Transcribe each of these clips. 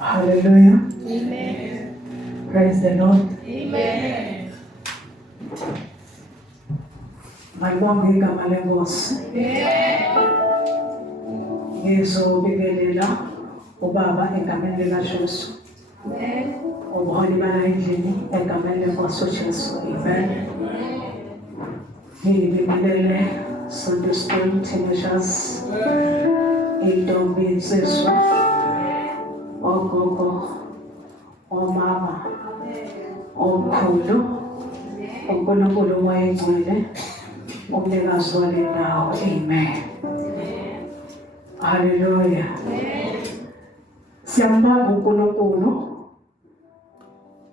Hallelujah. Praise the Lord. Malibonge igama lenkosi. Ngizobingelela ubaba egameni likaJesu. Ubuholi bala endlini egameni lenkosi uJesu. Amen. Ngibingelele Sunday School teenagers, intombi insizwa, ogogo, omama, omkhulu, uNkulunkulu wayengcwele, umnikazi wale ndawo. Amen. Hallelujah. Siyambonga uNkulunkulu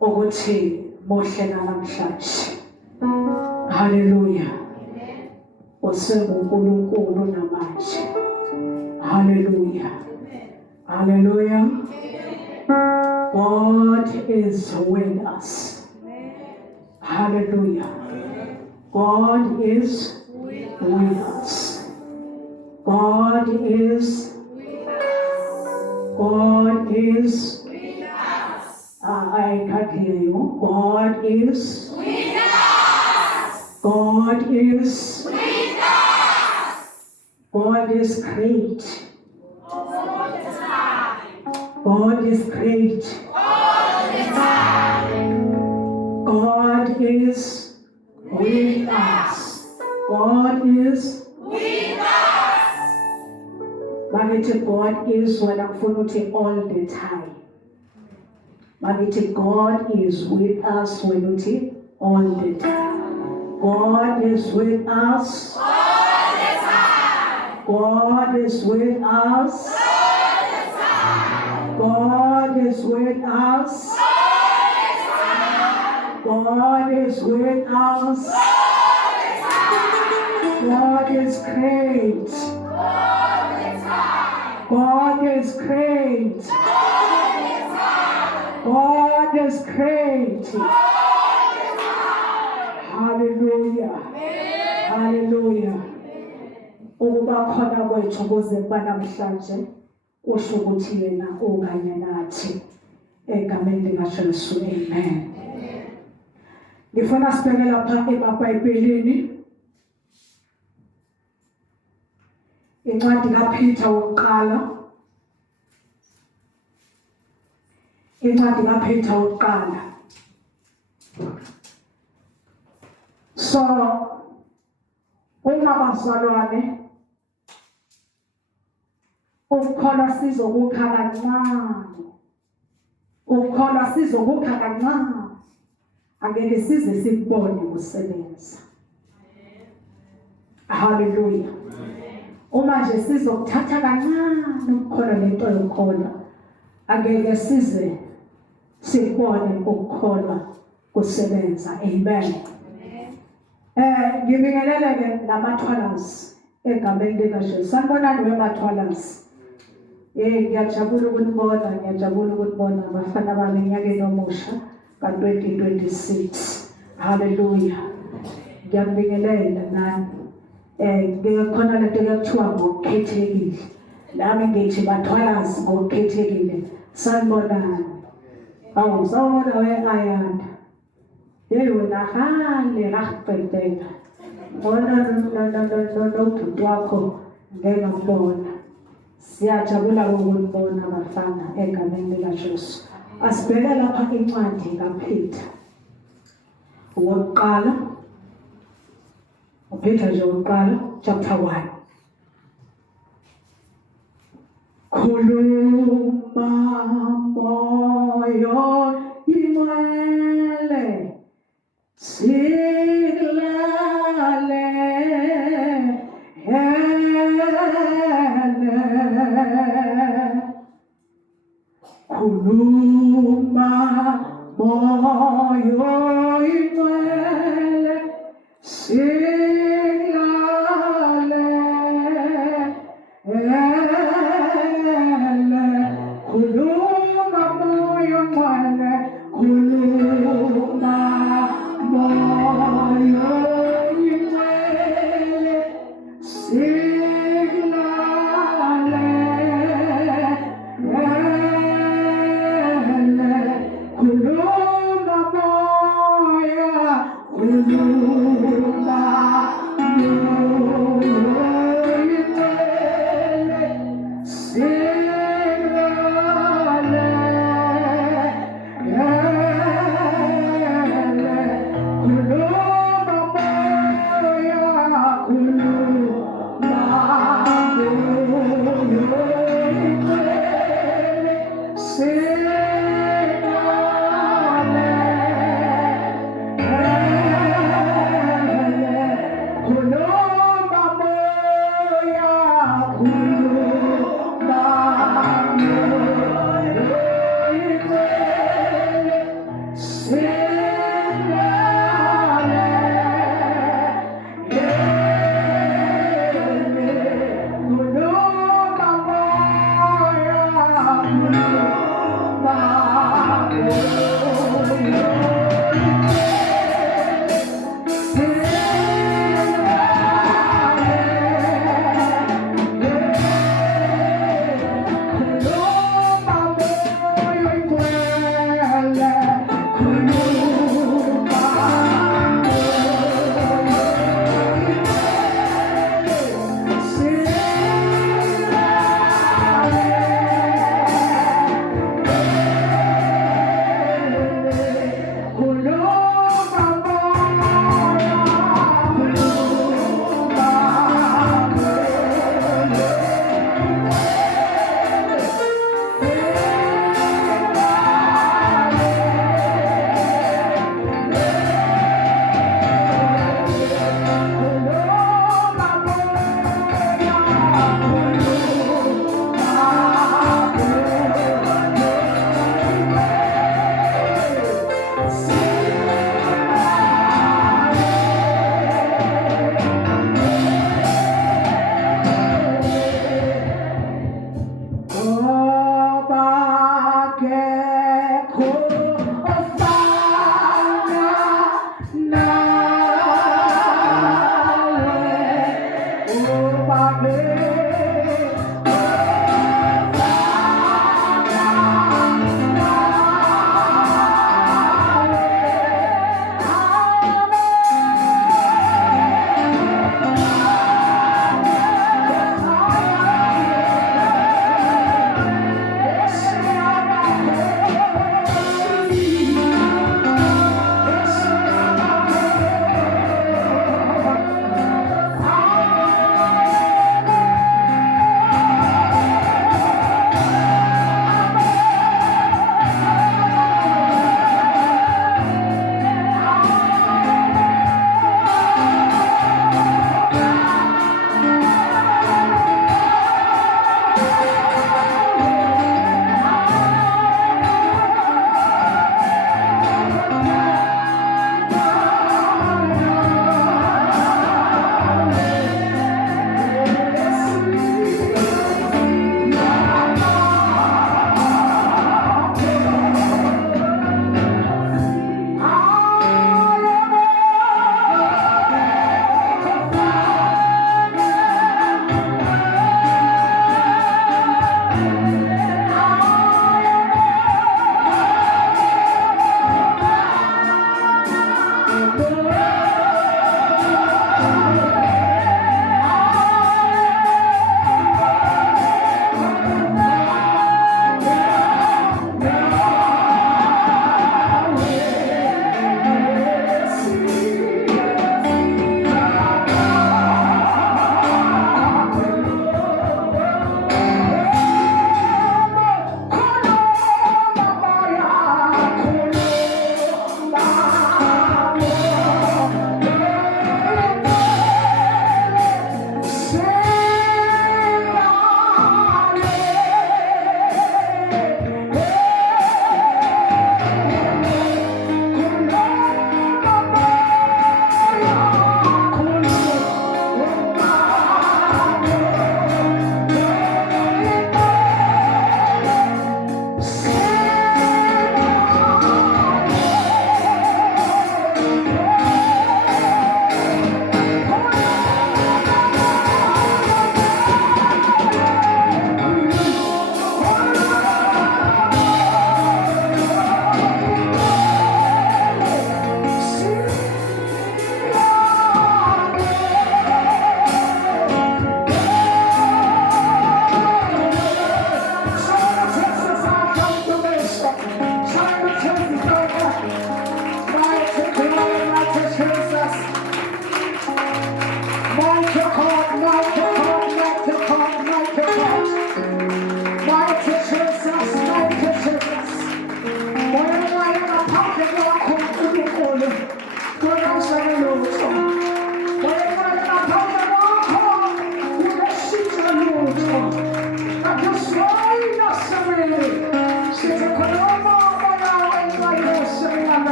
ukuthi muhle namhlanje. Hallelujah. uSenguNkulunkulu namanje. Hallelujah. Hallelujah. God is with us. Hallelujah. God is with us. God is I can't hear you. God is with us. God is with us. God is great. All the time. God is great. All the time. God is with us. God is with us. Magic God is when I'm full all the time. Magic God is with us when we all the time. God is with us all the time. God is with us all the time. God is with us all the time. God is with us all the time. God is great all the time. God is great all the time. God is great. Hallelujah. Hallelujah. Ukuba khona kwethu kuze banamhlanje kusho ukuthi yena okanye nathi egameni likaJesu. Amen. Ngifuna sibheke lapha eBhayibhelini incwadi kaPeter wokuqala. Incwadi kaPeter wokuqala. So uma bazalwane ukukholwa sizokukha kancane. Ukukholwa sizokukha kancane. Angeke size sikubone ukusebenza. Hallelujah. Uma nje sizokuthatha kancane ukukholwa lento yokukholwa. Angeke size sikubone ukukholwa kusebenza. Amen. Ngibingelele namathwalazi egameni likaJesu. Sanibonani wemathwalazi. Ngiyajabula ukunibona abafana bami enyakeni omusha ka-2026. Hallelujah. Ngiyabingelela nani. Ngikhona lento ekuthiwa ngokukhethekile. Nami ngithi bathwalazi ngokukhethekile. Sanibonani. Awuzona we-Ayanda. Wena hale ragpetela. No bhuti wakho ngeke ngibona. Siyajabula ukunibona abafana egameni likaJesu. Asibheke lapha incwadi kaPeter. Wokuqala. uPeter nje wokuqala chapter 1. Khuluma moyo ingcwele silale khuluma moyo ingcwele silale khuluma moyo ingcwele khuluma moyo ingcwele silale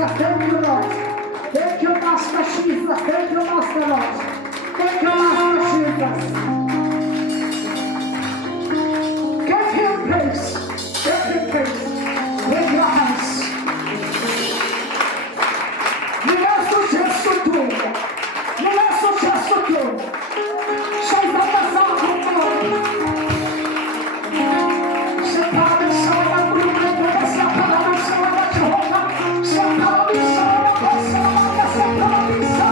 Jesus. Thank you, Lord. Thank you, Master Jesus. Thank you, Master Lord. Thank you, Master Jesus. Give him praise. Give him praise. With your hands. Nilaso Jesu tu. Nilaso Jesu tu. Shaitana zako tu. Shepard sawa kulumene sawa sawa Jehovah. Shepard sawa sawa Shepard sawa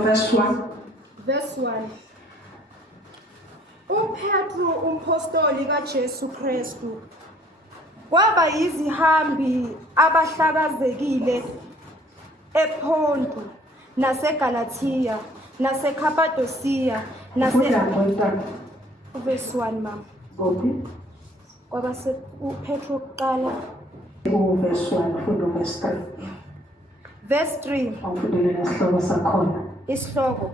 Verse 1. Verse 1. UPetru umpostoli kaJesu Kristu kwaba yizihambi abahlakazekile ePonto naseGalatia naseKhapadosiya Verse 1 mama. Kwaba uPetru kuqala Verse 1 funda verse 3. Verse 3. Awufundele nesihloko sakhona. Isihloko.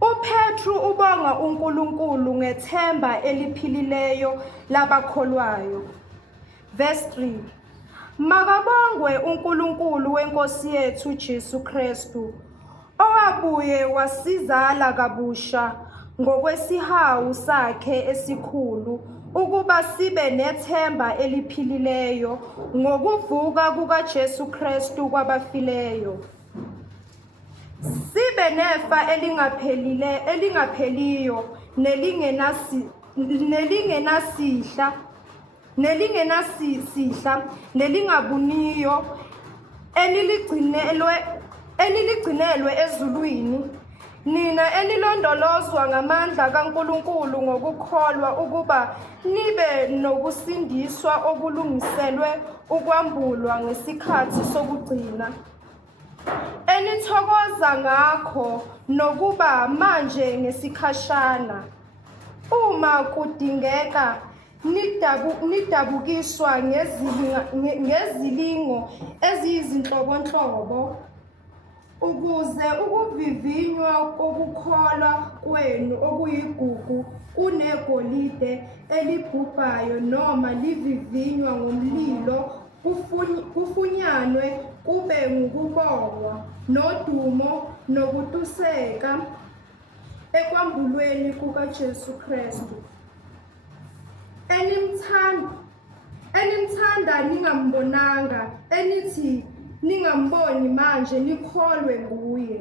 UPetru ubonga uNkulunkulu ngethemba eliphilileyo labakholwayo. Verse 3. Makabongwe uNkulunkulu weNkosi yethu Jesu Kristu, owabuye wasizala kabusha ngokwesihawu sakhe esikhulu ukuba sibe nethemba eliphilileyo ngokuvuka kukaJesu Kristu kwabafileyo. Sibe nefa elingapheliyo nelingenasihla nelingabuniyo eliligcinelwe ezulwini, nina elilondolozwa ngamandla kaNkulunkulu ngokukholwa ukuba nibe nokusindiswa okulungiselwe ukwambulwa ngesikhathi sokugcina, enithokoza ngakho nokuba manje ngesikhashana, uma kudingeka nidabukiswa ngezilingo eziyizinhlobonhlobo, ukuze ukuvivinywa kokukholwa kwenu okuyigugu kunegolide elibhubhayo noma livivinywa ngomlilo kufunyanwe kube ngukubongwa nodumo nokutuseka ekwambulweni kukaJesu Kristu. Enimthanda ningambonanga, enithi ningamboni manje nikholwe nguye.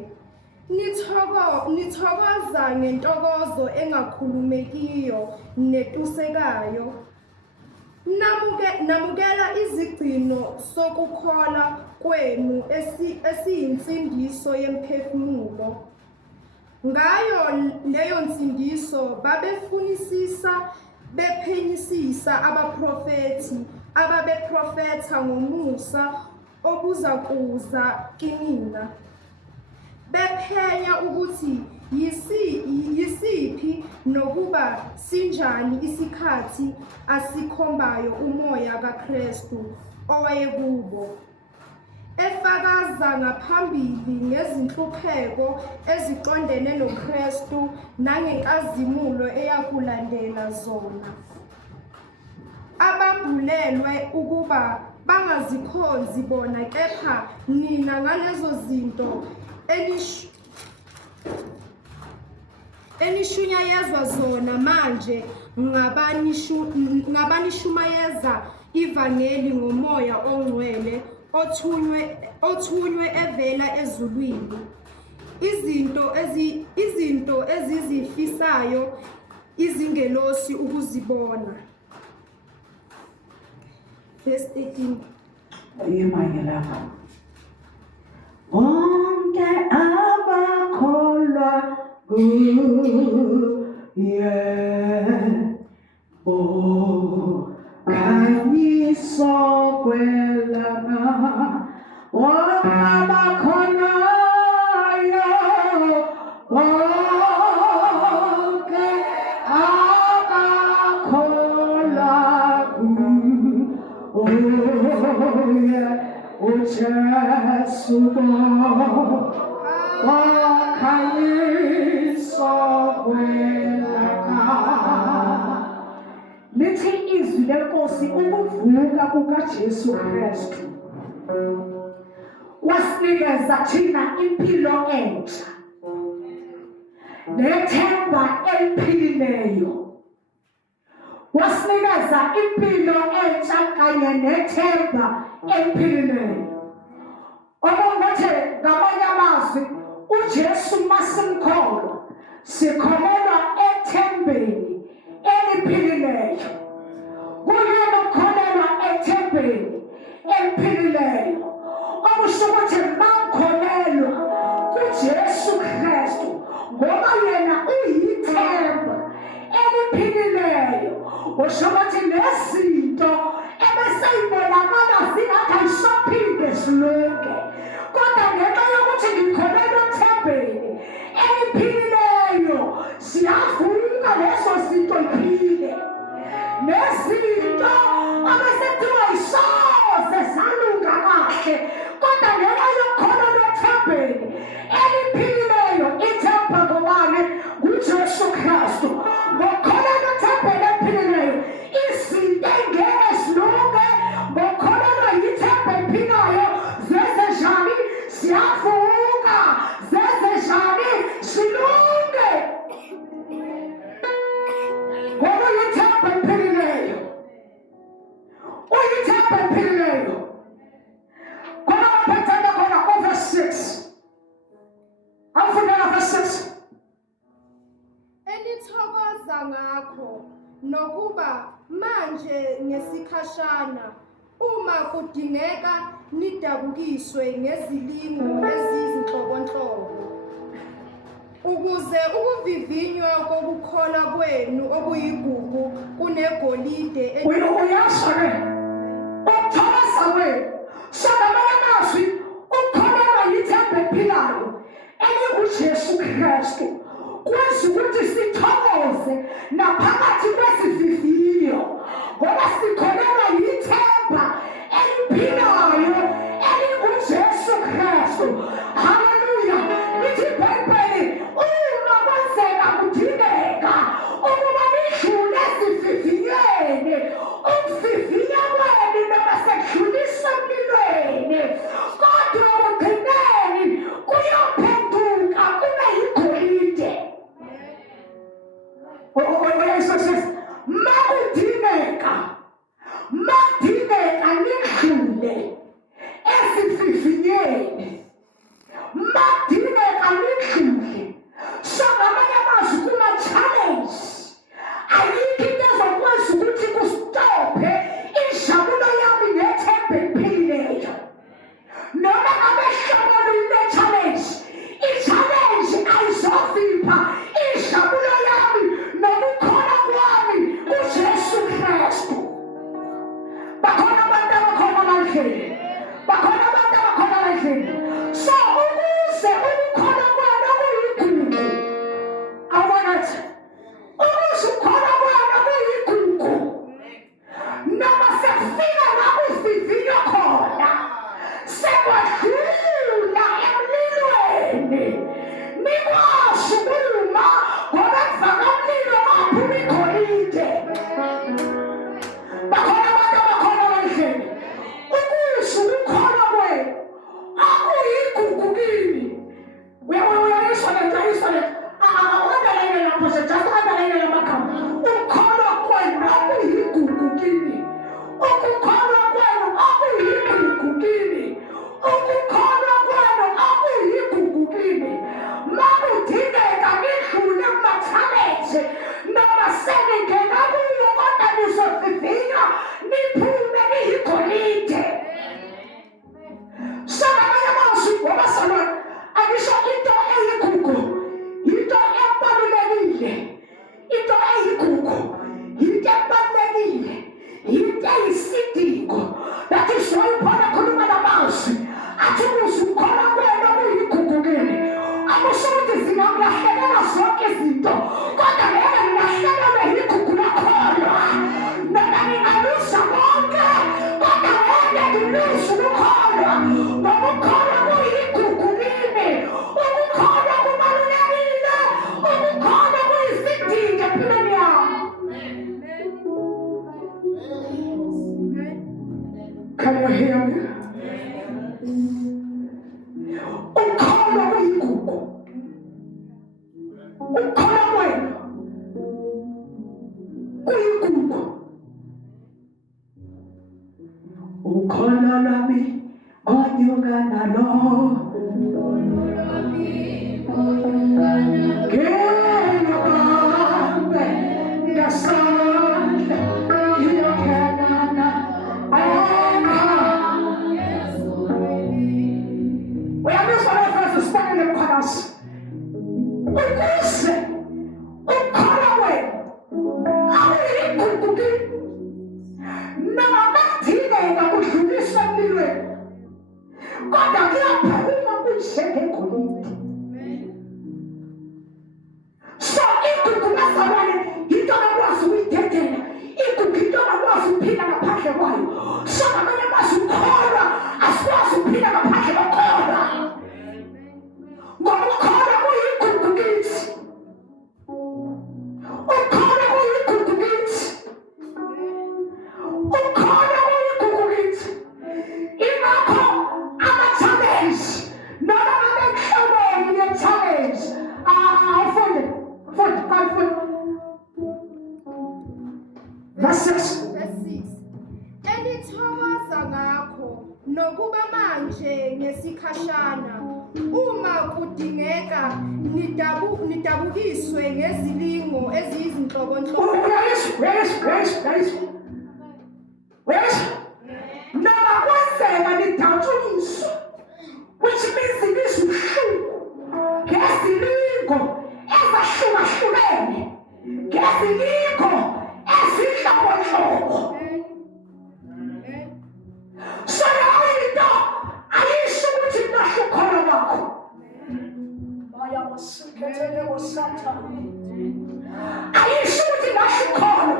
Nithokoza ngentokozo engakhulumekiyo netusekayo. Namukela izigcino sokukholwa kwenu esiyinsindiso yemphefumulo. Ngayo leyo nsindiso babefunisisa bephenyisisa abaprofethi ababeprofetha ngomusa obuza kuza kinina. Bephenya ukuthi yisiphi nokuba sinjani isikhathi asikhombayo umoya kaKristu owayekubo. Efakaza ngaphambili ngezinhlupheko eziqondene noKristu nangenkazimulo eyakulandela zona. Abambulelwe ukuba bangazikhonzi bona kepha nina ngalezo zinto enishunyayezwa zona manje ngabanishumayeza ivangeli ngomoya ongcwele othunywe evela ezulwini. Izinto ezizifisayo izingelosi ukuzibona. Verse 18. Yemanye lapha. Bonke abakholwa kuye khanyiswa kwelanga bonke abakholwayo bonke abakholwa kuye uJesu wakhanyiswa kwelanga. Lithi izwi lenkosi ukuvuka kukaJesu Kristu wasinikeza thina impilo entsha nethemba eliphilileyo. Wasinikeza impilo entsha kanye nethemba eliphilileyo. Okungathi ngamanye amazwi uJesu masimkholwa sikholelwa ethembeni eliphilileyo. Kuyena okholelwa ethembeni eliphilileyo. Okusho ukuthi makholelwa kuJesu Kristu ngoba yena uyithemba eliphilileyo. Usho ukuthi nezinto ebeseyibonakala zingathi ayisophinde zilunge, kodwa ngenxa yokuthi ngikholelwa ethembeni eliphilileyo siyavuka lezo zinto ziphile. Nezinto abesethiwa ayisoze zalunga kahle, kodwa ngenxa yokukholelwa ethembeni eliphilileyo. Ithemba ngobani? nguJesu Kristu. Ngokholelwa ethembeni eliphilileyo izinto engeke zilunge. Ngokholelwa yithemba eliphilayo zenze njani? Siyavuka. Zenze njani? Silunge. Ngoba yithemba eliphilayo. Uyithemba eliphilayo. Khona baphethana khona verse 6. Awufundela verse 6. Elithokoza ngakho nokuba manje ngesikhashana uma kudingeka nidabukiswe ngezilingo ezizinhlobonhlobo, ukuze ukuvivinywa kokukholwa kwenu okuyigugu kunegolide uyasho ke ukuthokoza kwenu. So ngamanye amazwi ukukholelwa yithemba eliphilayo elikuJesu Kristu kwenza ukuthi sithokoze naphakathi kwesivivinyo ngoba sikholelwa yithemba eliphilayo elikuJesu Kristu. Haleluya. Lithi iBhayibheli uma kwenzeka kudingeka ukuba nidlule esivivinyweni, ukuvivinya kwenu noma sekudluliswa emlilweni, kodwa ekugcineni kuyophenduka kube yigolide. Makudingeka nidlule ukukholwa kwenu kuyigugu. Ukholwa lwami onyuka nalo ngelibambe ngesandla iyokhelana uyabizwa le verse sifanele mkhalazi ukuze ukholwa wenu awuyigugu kini noma bakudingeka kudlulisa emlilweni kodwa kuyaphuma kuyishengegolide. So igugu lazalwane yinto akwazi ukuyidedela, igugu yinto akwazi ukuphila ngaphandle kwayo. So ngamanye amazwi ukholwa asikwazi ukuphila ngaphandle kokholwa, ngoba ukholwa kuyigugu kithi. Ukholwa kuyigugu kithi. Ukholwa kuyigugu kithi. Ingakho ama-challenge noma abenhlobeni ye-challenge awufunde verse 6 elithokoza ngakho nokuba manje ngesikhashana uma kudingeka nidabukiswe ngezilingo eziyizinhlobonhlobo. Noma kwenzeka nidatshuliswe, which means nizushuku ngezilingo ezahlukahlukene, ngezilingo ezinhlobonhlobo. So leyo into ayisho ukuthi nahle ukholwa kwakho. Bayabasikethele ngosathane. Ayisho ukuthi nahle ukholwa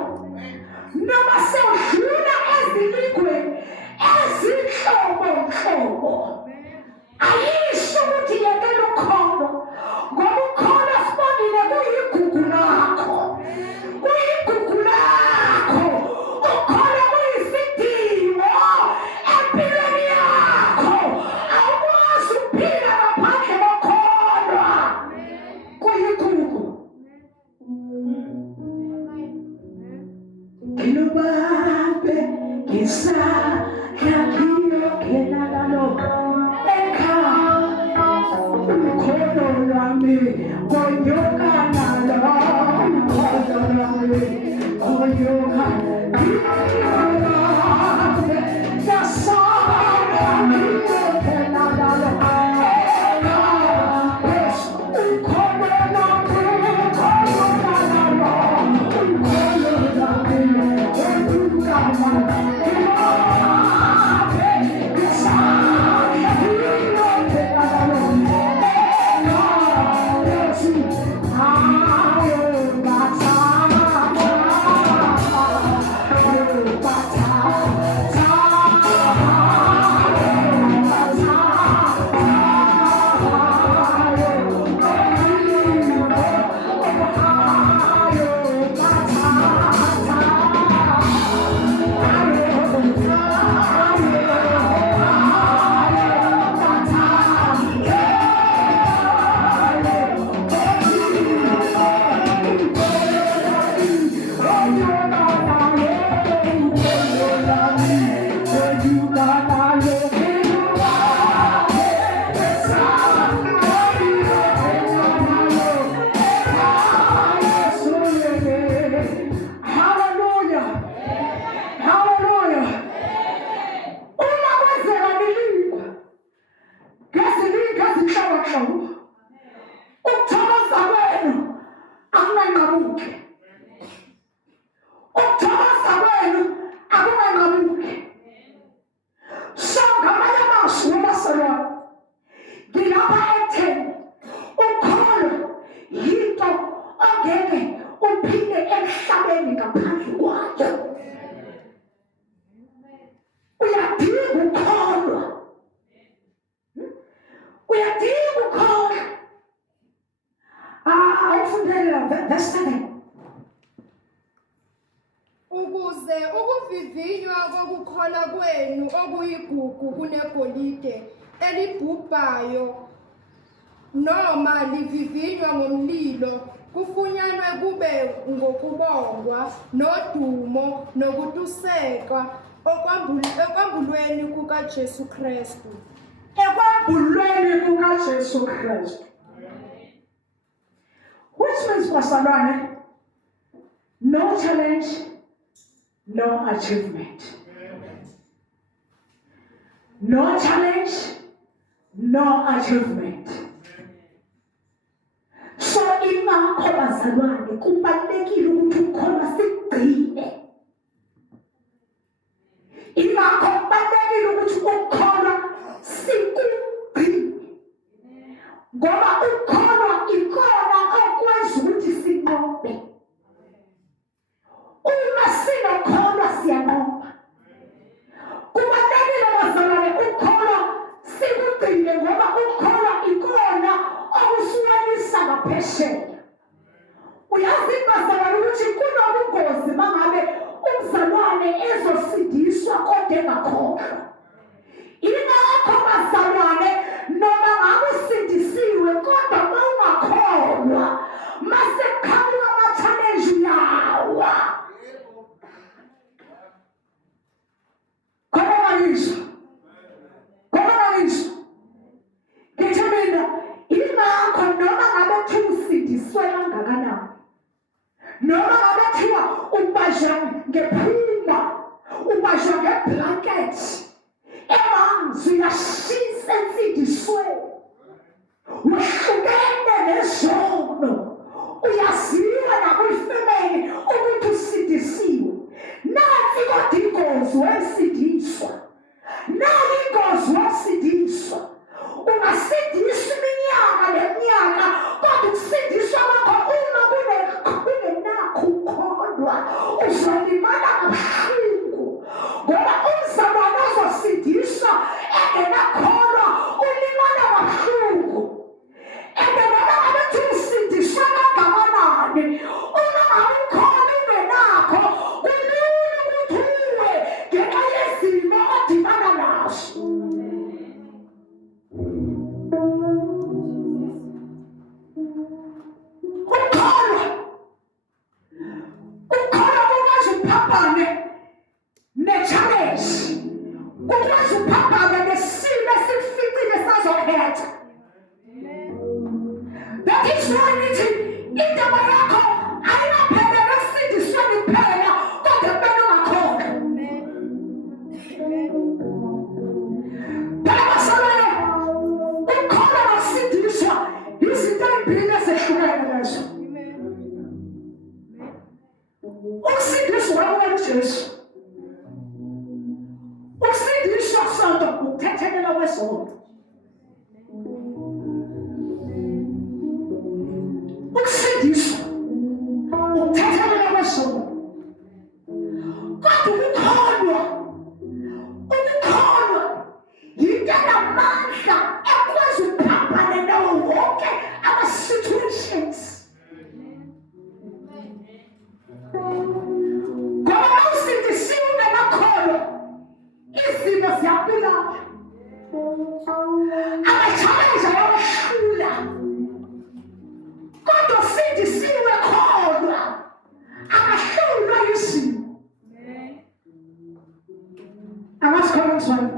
noma sewudlula ezilingweni ezinhlobonhlobo. Ayisho ukuthi yekela ukholwa, ngoba ukholwa sibonile kuyigugu lakho. Kuyigugu lakho. Ukholwa kuyisidingo empilweni yakho. Awukwazi ukuphila ngaphandle kokholwa. Kuyigugu. Ngilubambe ngesandla ngiyokhelana ukholo lwami onyuka nalo, ukholo lwami onyuka ngilubambe ngesandla ngiyokhelana ukholo lwami onyuka nalo, ukholo lwami onyuka nalo. Verse 7. Ukuze ukuvivinywa kokukholwa kwenu okuyigugu kunegolide elibhubhayo noma livivinywa ngomlilo kufunyanwe kube ngokubongwa nodumo nokutusekwa okwambulweni kukaJesu Kristu. Ekwambulweni kukaJesu Kristu. Which means, bazalwane, no challenge, no achievement. No challenge, no achievement. So ingakho bazalwane kubalulekile ukuthi ukholwa sigcine. Ingakho kubalulekile ukuthi ukholwa sikugcine. Ngoba ukholwa ikona okwenza ukuthi sinqobe. Uma sinokholwa siyanqoba. Kubalulekile bazalwane ukholwa sikugcine ngoba ukholwa ikona okusuwanisa ngaphesheya. Uyazi bazalwane ukuthi kunobungozi mangabe umzalwane ezosindiswa kodwa engakholwa. Ingakho bazalwane noma ngabe usindisiwe kodwa mawungakholwa mase kuqhamuka ama-challenge yawa. Khona ngizwa. Ngithi mina ingakho noma ngabe kuthiwa usindiswe kangakanani, noma ngabe kuthiwa ubashwa ngephuma, ubashwa ngeblanket, emanzi uyashisa ensindiswe, wahlukene nezono, uyaziwa nakwifemeni ukuthi usindisiwe. Nansi kodwa ingozi wensindiswa. Nayi ingozi wensindiswa. Ungasindiswa iminyaka neminyaka kodwa ukusindiswa kwakho uma kungenakho ukukholwa uzolimala kabuhlungu. Ngoba umzalwane ozosindiswa engenakholwa ulimala kabuhlungu. Noma ngabe usindiswa kangakanani, uma ngabe ukholwa ungenakho kulula ukuthi uwe ngenxa yezimo odibana nazo. Ukholwa kukwazi ukuphaphame ne-challenge, kukwazi ukuphaphame nesimo esikuficile sazokhetha. That is why nithi indaba yakho ayinaphelele ekusindisweni kuphela kodwa kumele ungakholwa. Phela bazalwane, ukukholwa nokusindiswa izinto ezimbili ezehlukene lezo. Ukusindiswa kwamanye uJesu. Ukusindiswa sonto ukuthethelela kwesono. Ukusindiswa ukuthethelela kwesono. Kodwa ukukholwa yinto enamandla ekwazi ukuphaphana nawo wonke ama-situations. Ngoba mawusindisiwe ungenakholwa, izimo ziyabulala. Ama-challenge ayawahlula. Kodwa usindisiwe kholwa, akahlulwa yizimo. Angasikhona ngizwana.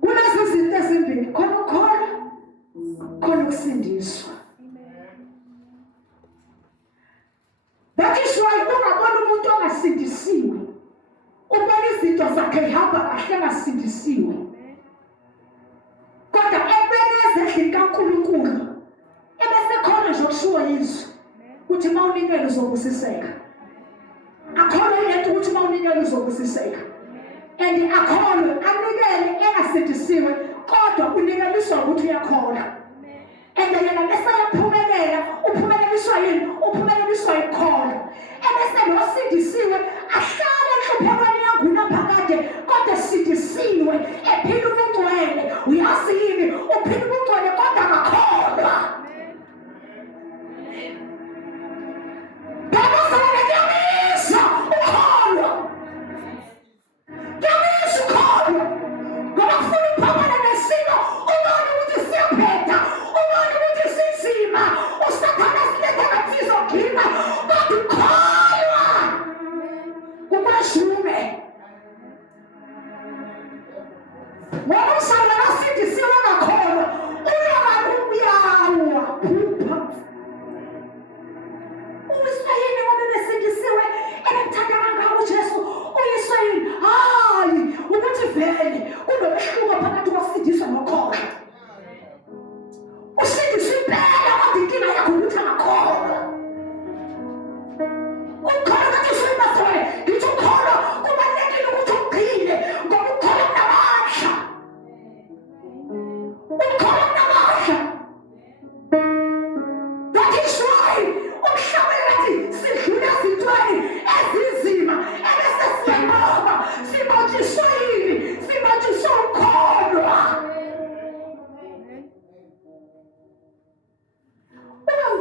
Kulezi zinto ezimbili, khona ukukholwa, khona ukusindiswa. That is why ungabona umuntu ongasindisiwe, ubona izinto zakhe zihamba kahle engasindisiwe. Kodwa ebene ezedlini kaNkulunkulu, ebese khona nje okushiwo yizwi ukuthi mawunikele uzobusiseka. Akholwe lento ukuthi mawunikele uzobusiseka. And akholwe anikele engasindisiwe kodwa unikeliswa ukuthi uyakholwa. And yena bese yaphumelela, uphumeleliswa yini? Uphumeleliswa ikholwa. Ebese nosindisiwe ahlale enhluphekweni yanguna phakade kodwa sindisiwe ephila ubungcwele. Uyazi yini? Uphila ubungcwele kodwa akakholwa. Ngoba kufuna ukuphambana nesimo, ubone ukuthi siyaphetha, ubone ukuthi sinzima, usathana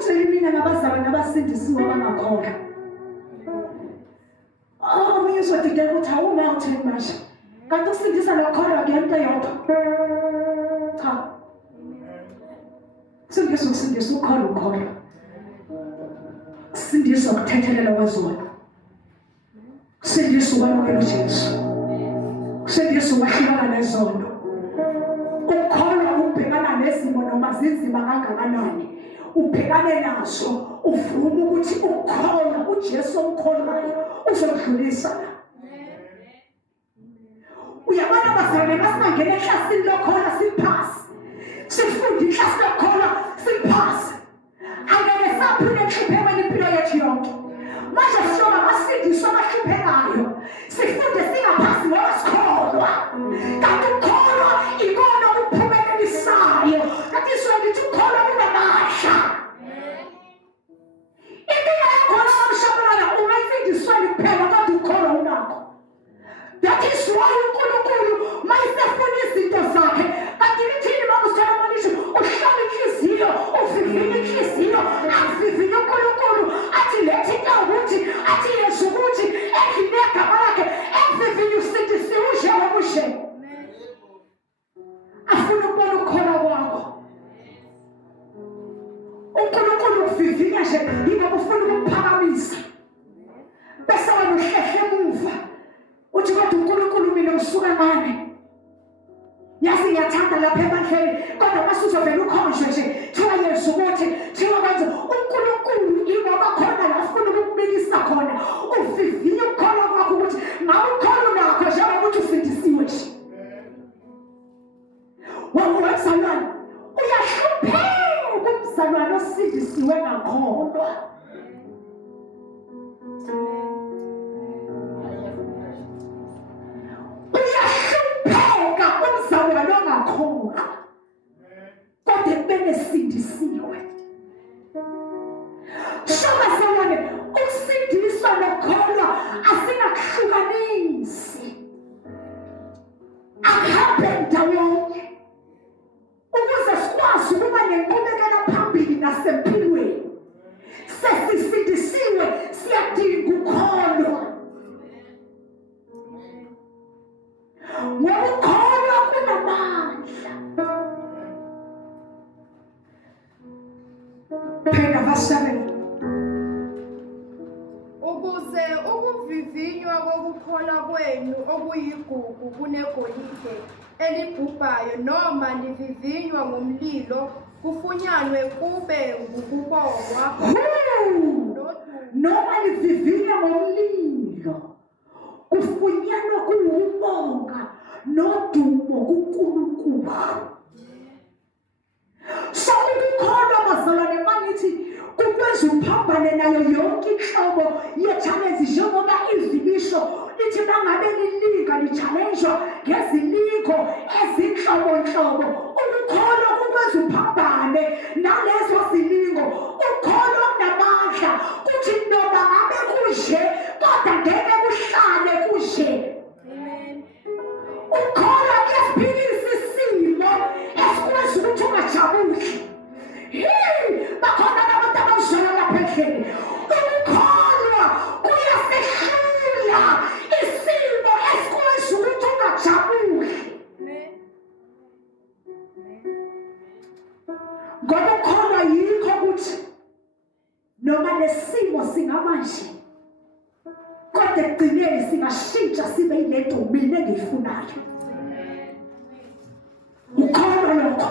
ungitsheli mina ngabazalwane abasindisiwe abangakholwa. Omunye uzodideka ukuthi awuma utheni manje. Kanti usindisa nokholwa ngento yodwa. Cha. Sindisa ukholwa. Sindisa ukuthethelela kwezona. Sindisa ukwamukela uJesu. Sindisa ukwahlukana nezono. Ukholwa ubhekana nezimo noma zinzima kangakanani. Ubhekane nazo, uvuma ukuthi ukholwa uJesu omkholwayo uzodlulisa. Uyabona bazalwane masingangena eklasini lokholwa siphasi. Sifunde iklasi lokholwa siphasi. Angeke saphinde enhluphekweni impilo yethu yonke. Manje sizoba ngasindiswa abahluphekayo. Sifunde singaphasi ngoba sikholwa. Kanti ukholwa ikona okuphumelelisayo. Kanti iswe ngithi ukholwa kunamandla. Impilo yakho nomshabalala ungasindiswa kuphela kanti ukholwa unakho. That is why uNkulunkulu mayesefuna izinto zakhe kanti lithini makusala manje uhlala inhliziyo uvivinya inhliziyo akuvivinya uNkulunkulu athi lethi into ukuthi athi Yesu ukuthi endlini yegama lakhe evivinya usindisiwe uJehova. Afuna ukubona ukukholwa kwakho. uNkulunkulu uvivinya nje yingoba ufuna ukuphakamisa bese wena uhlehle emuva uthi kodwa uNkulunkulu mina usuka ngane. Yazi ngiyathanda lapha ebandleni kodwa masuzovela ukhonjwe nje thiwa Yesu ukuthi thiwa kanje uNkulunkulu ingoba khona la ufuna ukubikisa khona uvivinya ukukholwa kwakho ukuthi ngawukholwa nakho njengoba uthi usindisiwe nje. Wawuzalwane uyahlupheka umzalwane osindisiwe ngakholwa. Kodwa benesindisiwe. Shobazalwane ukusindiswa nokholwa asingakuhlukanisi. Akuhambe ndawonye. Ukuze sikwazi ukuba nenqubekela phambili nasempilweni. Sesisindisiwe siyadinga ukholwa. Ngokukholwa kunamandla. Phela verse 7. Ukuze ukuvivinywa kokukholwa kwenu okuyigugu kunegolide elibhubhayo noma livivinywa ngomlilo kufunyanwe kube ngukubongwa noma livivinywa ngomlilo kufunyanwa kuwubonga nodumo kuNkulunkulu. So ukukholwa bazalwane mangithi ukwenza uphambane nayo yonke inhlobo ye-challenge njengoba izilisho lithi bangabe lilinga li-challengewa ngezilingo ezinhlobonhlobo. Ukukholwa kukwenza uphambane nalezo zilingo. Ukholwa kunamandla kuthi noma ngabe kuje kodwa ngeke kuhlale kuje. Ukholwa kuyaphilisa isimo esikwenza ukuthi ungajabuli. Bakhona abantu abazalwa lapha endlini. Ukukholwa kuyasehlula isimo esikwenza ukuthi ungajabuli. Ngoba ukholwa yikho ukuthi noma lesimo singaba nje kodwa ekugcineni singashintsha sibe yilento mina engiyifunayo. Ukholwa lokho.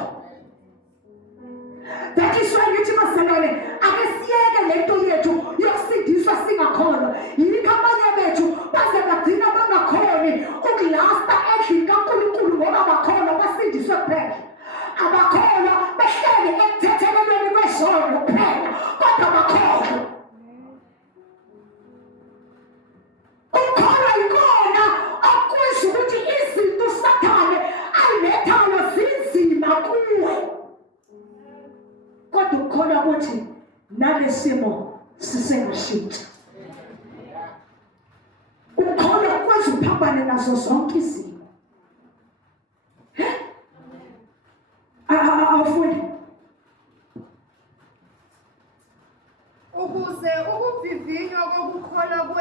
That is why ngithi bazalwane ake siyeke lento yethu yokusindiswa singakholwa. Yikho abanye bethu baze bagcina bangakhoni ukulasta endlini kaNkulunkulu ngoba bakholwa basindiswe kuphela. Abakholwa behlele ekuthethelelweni kwezono kuphela kodwa bakholwa. Ukholwa ikona okwenza ukuthi izinto uSathane ayilethayo zinzima kuwe. Kodwa ukholwa ukuthi nalesimo sisengashintsha. Ukholwa kwenza uphambane nazo zonke izimo. Awufundi.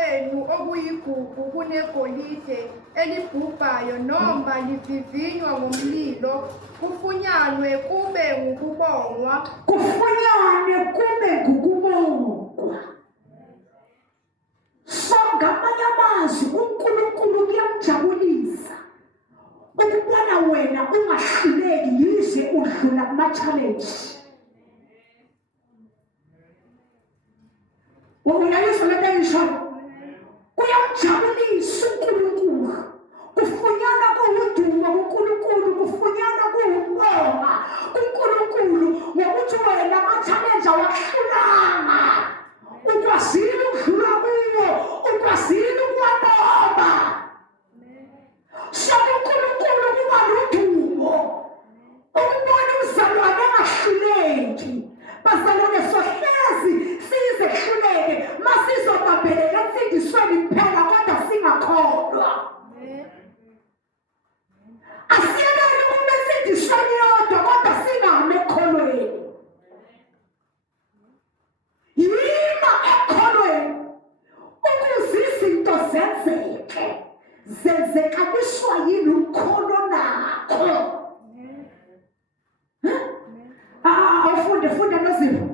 kwenu okuyigugu kunegolide elibhubhayo noma livivinywa ngomlilo kufunyanwe kube ngukubongwa so ngamanye amazwi uNkulunkulu kuyamjabulisa ukubona wena ungahluleki yize udlula kuma-challenge. Uyayizwa lento engiyishoyo? Kuyamjabulisa uNkulunkulu. Kufunyana kuwudumo kuNkulunkulu, kufunyana kuwubonga kuNkulunkulu ngokuthi wena ama-challenge awahlulanga. Ukwazile ukudlula kuwo, ukwazile ukuwabamba. So uNkulunkulu kuba ludumo ukubona umzalwane engahluleki. Bazalwane sohlezi sizehluleke masizobambelela emfundisweni kuphela kodwa singakholwa. Asiyekele ukuba emfundisweni yodwa kodwa singami ekholweni. Yima ekholweni ukuze izinto zenzeke. Zenzekaliswa yini ukholo nakho? Funda noZipho.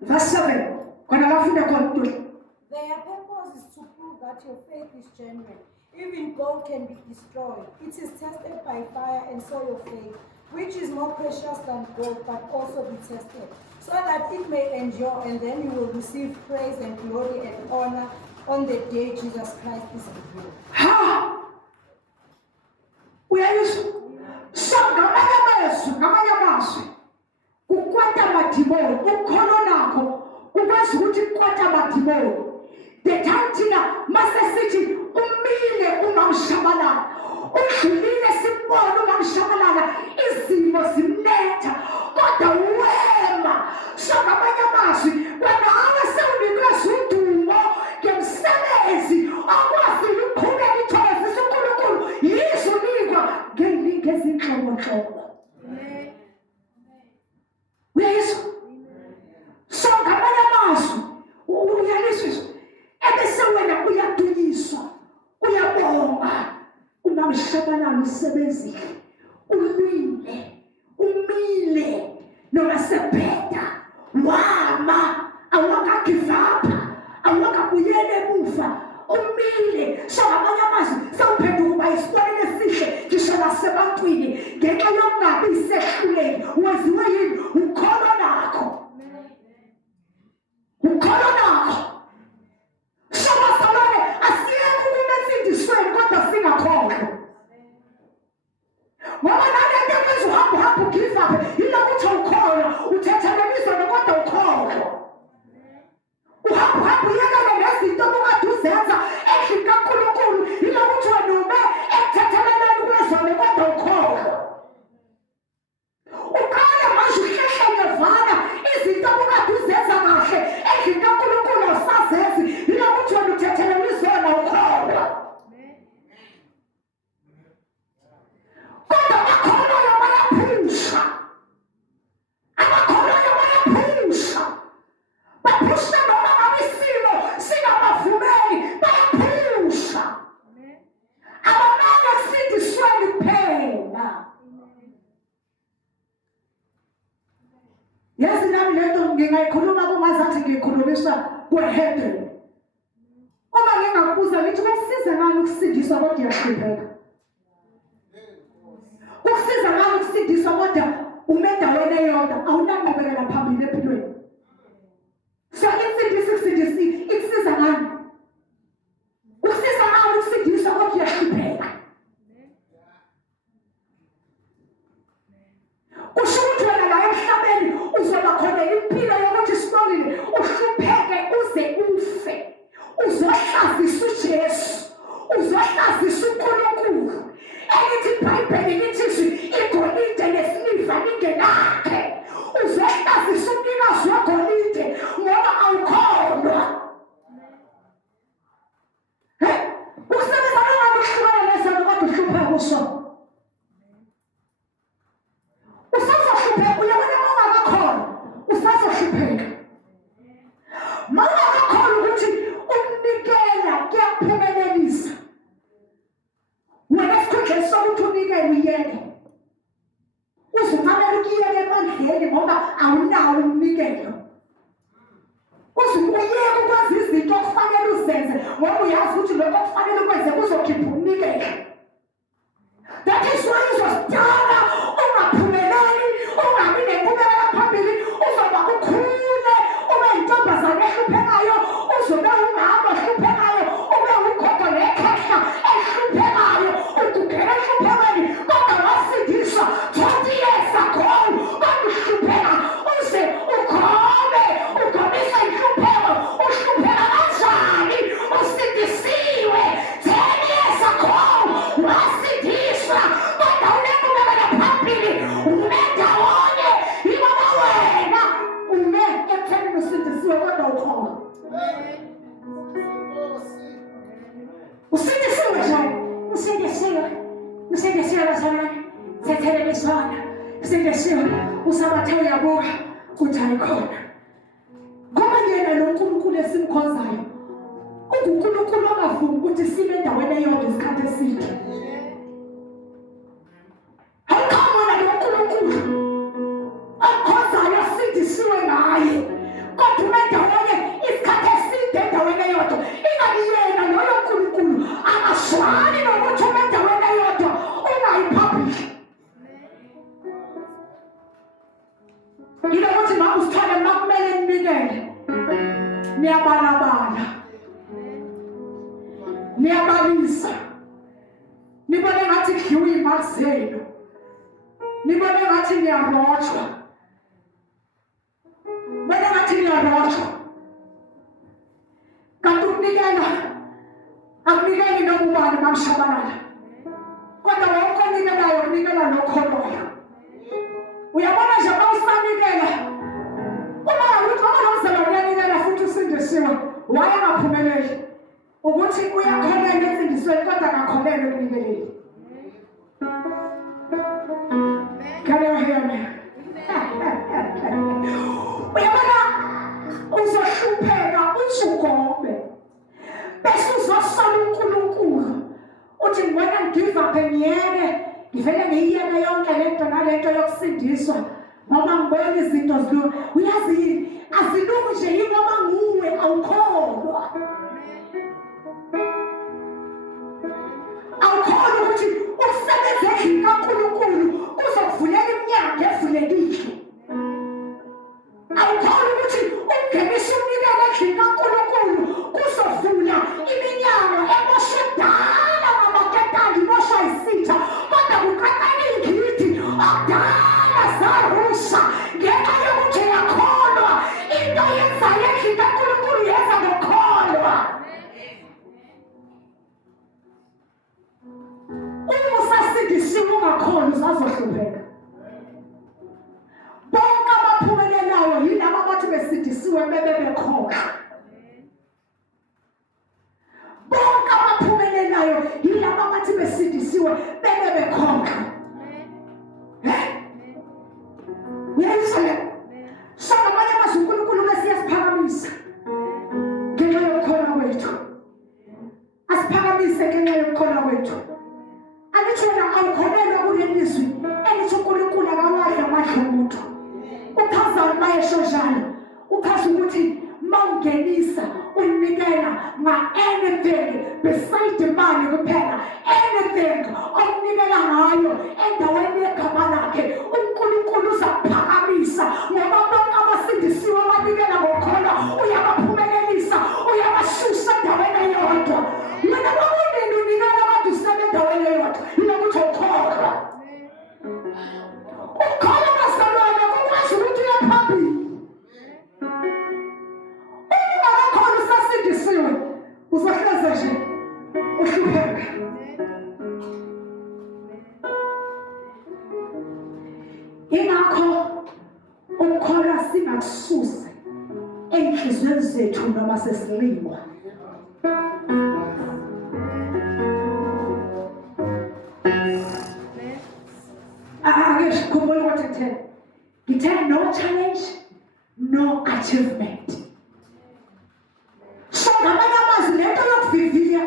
Verse 7. Their purpose is to prove that your faith is genuine. Even gold can be destroyed. It is tested by fire, and so your faith, which is more precious than gold, but also be tested, so that it may endure, and then you will receive praise and glory and honor on the day Jesus Christ is revealed. Ukwata madimoni, ukholo nakho ukwazi ukuthi ukwata madimoni. The time thina masesithi umile ungamshabalala, udlulile sibona ungamshabalala, izimo zimnetha kodwa wema. So ngamanye amazwi wena sewunikeza udumo ngemsebenzi akwazi ukuqhubeka ithokozisa uNkulunkulu yizo unikwa ngezinhlobonhlobo. Uyayizwa? So ngamanye amazwi uyalizwa ebese wena uyadunyiswa, uyabonga, ungamshabalala usebenzile, ulwile, umile noma sebheda wama awakagive-up, awakabuyela emuva, umile. So ngamanye amazwi sewuphenduka uba isibonelo esihle ngisho nasebantwini ngenxa yokungabi isehluleki. Waziwe yini? Ukholo nakho. Ukholo nakho. So bazalwane asiyeke ukuba emfundisweni kodwa singakholwa. Ngoba nalento ekwenza uhamba ugive-up yilokuthi awukholwa, uthethekeliswa kodwa ukholwa. Uhamba uyekele nezinto obukade uzenza endlini kaNkulunkulu yilokuthi wena ume ekuthetheleleni kulezona kodwa ukholwa. Uqala manje uhlehlengevana izinto obukade uzenza kahle endlini kaNkulunkulu awusazenzi yilokuthi wena uthethekeliswa ukholwa. Kodwa abakholwayo bayaphusha. Abakholwayo bayaphusha. Baphusha noma ngabe isimo singabavumeli, bayaphusha. Abamele emfundisweni kuphela. Yazi nami lento ngingayikhuluma kungazathi ngiyikhulumiswa kweHebrew. Uma ngingakubuza ngithi kusiza ngani ukusindiswa kodwa uyahlupheka? Kusiza ngani ukusindiswa kodwa umendaweni eyodwa awunanqubekela phambili empilweni? So insindisi ikusiza ngani? Kusiza ngani ukusindiswa kodwa uyahlupheka? Kusho ukuthi wena la emhlabeni uzoba khona impilo yokuthi sibonile uhlupheke uze ufe. Uzohlazisa uJesu, uzohlazisa uNkulunkulu. Elithi iBhayibheli lithi igolide nesiliva lingenakhe. Uzohlazisa umnikazi wegolide ngoba awukholwa. Usebenza noma uhlukana nezanto kodwa uhlupha kuso. Usazohlupheka, uyabona uma ungakholwa usazohlupheka. Uma ungakholwa ukuthi ungangeni ngoba awunawo umnikelo. Uzuyeka ukwazi izinto okufanele uzenze ngoba uyazi ukuthi lokho okufanele ukwenze kuzokhipha umnikelo. That is why uzostala ungaphumeleli, ungabi nenqubekela phambili, uzoba ukhule, ube yintombazane ehluphekayo, uzobe umama ohluphekayo, ube ugogo nekhehla ehluphekayo, ugugela ehluphekweni, kodwa wasindiswa 20 years ago, kodwa uhlupheka uze ugomisa inhlupheko, uhlupheka kanjani, usindisiwe 10 years ago, wasindiswa, kodwa unenqubekela phambili, ume ndawonye, yingoba wena ume ekuthenini usindisiwe kodwa ukhona. Usindisiwe njani? Usindisiwe bazalwane, siyathelelesana, usindisiwe, usabathe uyabuka ukuthi ayikhona. Ngoba yena lo nkulunkulu esimkhonzayo ungunkulunkulu ongavumi ukuthi sibe endaweni eyodwa isikhathi eside. Awukhona lo nkulunkulu omkhonzayo asindisiwe ngaye, kodwa ume ndawonye isikhathi eside endaweni eyodwa. Ingabi yena loyo nkulunkulu akashwani nokuthi ume endaweni eyodwa ungayiphabhili. Yilo ukuthi ma usithole ma kumele ninikele, niyabalabala, niyabalisa, nibone ngathi kudliwa iy'mali zenu, nibone ngathi niyarotshwa, bone ngathi niyarotshwa. Kanti ukunikela akunikeli noma ubani mamshabalala, kodwa wonke onikelayo unikela nokholwayo. Uyabona nje uma usanikela, uma ngaluthi noma nomzalwane uyanikela futhi usindisiwe, wayengaphumeleli ukuthi uyakholelwa ensindisweni kodwa akakholelwa ekunikeleni. Can you hear me? Uyabona uzohlupheka uthi ugombe, bese uzosola uNkulunkulu uthi ngibona ngigive ngiyeke, ngivele ngiyiyeke yonke lento nalento yokusindiswa ngoba ngibona izinto zilunga. Uyazi yini, azilungi nje yingoba nguwe awukholwa. Awukholwa ukuthi ukusebenza endlini kaNkulunkulu kuzokuvulela iminyango evulekile. Awukholwa ukuthi ukungenisa umnikelo endlini kaNkulunkulu kuzovula iminyango eboshwe kudala ngamaketanga iboshwa yisitha, kodwa kuqaqana iy'ngidi okudala zarusha ngenxa yokuthi uyakholwa. Into yenzayo endlini kaNkulunkulu yenza ngokholwa. Uma usasindisiwe ungakholwa usazohlupheka. Bonke abaphumelelayo yilabo abathi besindisiwe bebekholwa. Bonke abaphumelelayo yilabo abathi besindisiwe bebekholwa. Uyayizwa? So ngamanye amazwi uNkulunkulu siyasiphakamisa ngenxa yokukholwa kwethu. Asiphakamise ngenxa yokukholwa kwethu. Angithi wena awukholelwa kuleli lizwi elithi uNkulunkulu akawazi amandla omuntu. Uchaza umayesho njalo, uchaza ukuthi mawungenisa unikela nga-anything beside imali kuphela, anything omnikela ngayo endaweni yegama lakhe, uNkulunkulu uzakuphakamisa ngoba bonke abasindisiwe abanikela ngokholwa uyabaphumelelisa, uyabasusa endaweni eyodwa. Wena wakunini unikela abantu usebe endaweni eyodwa, yinokuthi ukholwa. Ukholwa bazalwane kukwazi ukuthi uye phambili. Uma ungakholwa usasindisiwe uzohleze nje uhlupheka. Ingakho ukukholwa singakususi ey'nhliziyweni zethu noma sesilingwa. Ake sikhumbule ukuthi ngithe no challenge, no achievement. So ngamanye amazwi lento yokuvivinya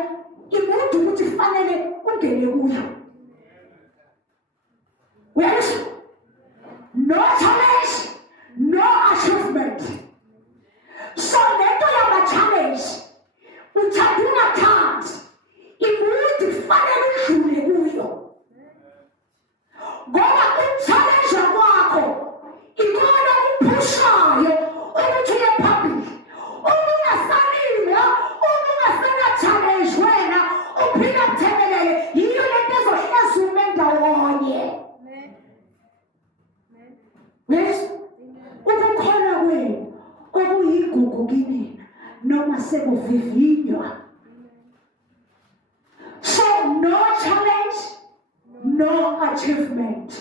imuntu ukuthi fanele ungene kuyo. Uyayisho? no challenge, no achievement. So lento yama-challenge uthanda ungathandi imudi kufanele udlule kuyo, ngoba uchallenge wakho ikona kuphushayo ukuthi uye phambili. Uma ungasalindwa, uma ungasena-challenge wena uphinde kuthemelele, yiyo lento ezohlezi ume ndawonye. Yes? Ukukhona kwenu okuyigugu kinina noma sekuvivinywa. So no challenge, no achievement.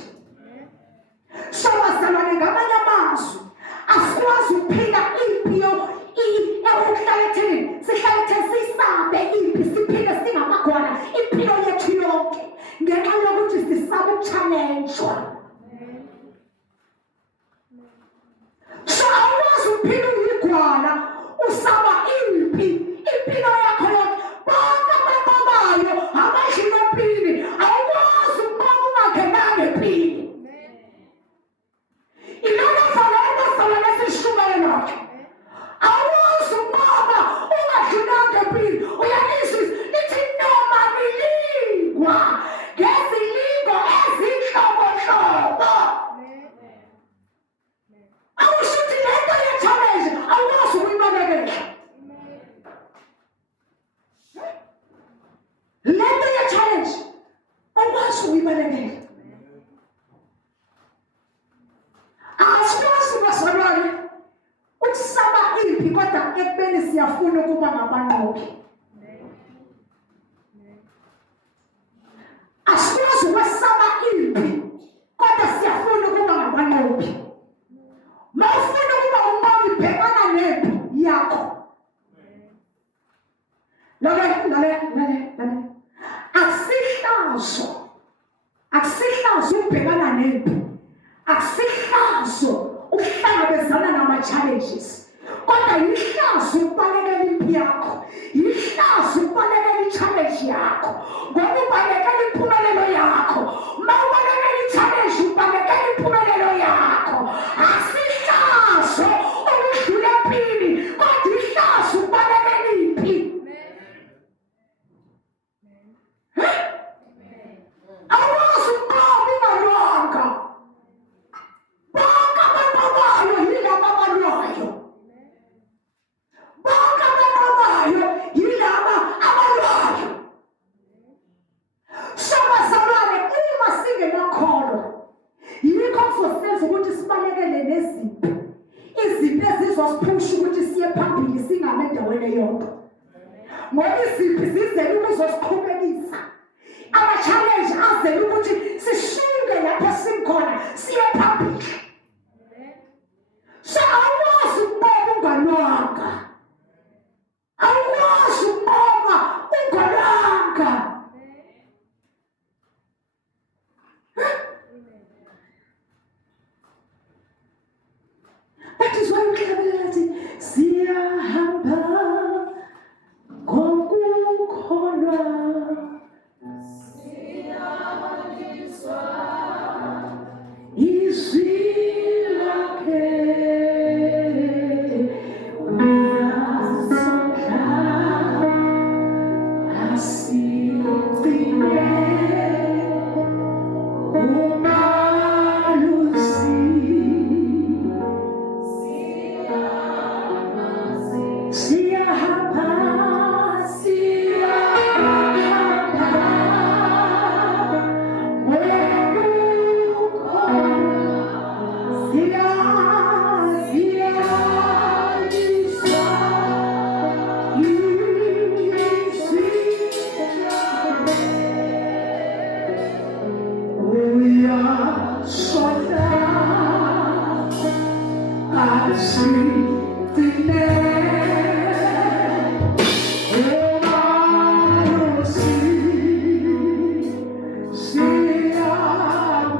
So bazalwane, ngamanye amazwi asikwazi ukuphila impilo ukuhlala etheni sihlale etheni sisabe impi siphile singamagwana impilo yethu yonke ngenxa yokuthi sisabe ukuchallenjwa. So awukwazi ukuphila uyigwala usaba impi impilo yakho yonke. Bonke abanqobayo abadlula empini, awukwazi ukunqoba ungangenanga empini. Ilona fanele bazalwane esishumayelayo. Awukwazi ukunqoba ungadlulanga empini. Uyalizwa lithi noma nilingwa ngezilingo ezinhlobonhlobo. Awusho ukuthi lento ye-challenge awukwazi ukuyibalekela. Lento ye-challenge awukwazi ukuyibalekela. Asikwazi bazalwane ukusaba impi kodwa ekubeni siyafuna ukuba ngabanqobi. Asikwazi ukwesaba impi kodwa siyafuna ukuba ngabanqobi. Mawufuna ukuba unqobi, bhekana nempi yakho. Lalela. Akusihlazo ukubhekana nempi. Akusihlazo ukuhlangabezana nama-challenges. Kodwa yihlazo ukubalekela impi yakho. Yihlazo ukubalekela i-challenge yakho. Ngoba ubalekela impumelelo yakho. Uma ubalekela i-challenge ubalekela impumelelo yakho. Asihlazo ukudlula empini, kodwa ihlazo ukubalekela impi. Awukwazi ukunqoba ungalwanga. Bonke abanqobayo yilaba abalwayo. Bonke abanqobayo yilaba abalwayo. So bazalwane, uma singenakholo, yikho kuzosenza ukuthi sibalekele neziphi izinto ezizosiphusha ukuthi siye phambili singame endaweni eyodwa. Ngoba iziphi zizele ukuzosiqhubekisa, ama-challenge azele ukuthi sishuke lapho sikhona siye phambili. So awukwazi ukunqoba ungalwanga. Awukwazi ukunqoba ungalwanga. That is why uhlabelela athi siyahamba ngokukholwa. Izwi lakhe uyasondla asigcine umalusi. Siyahamba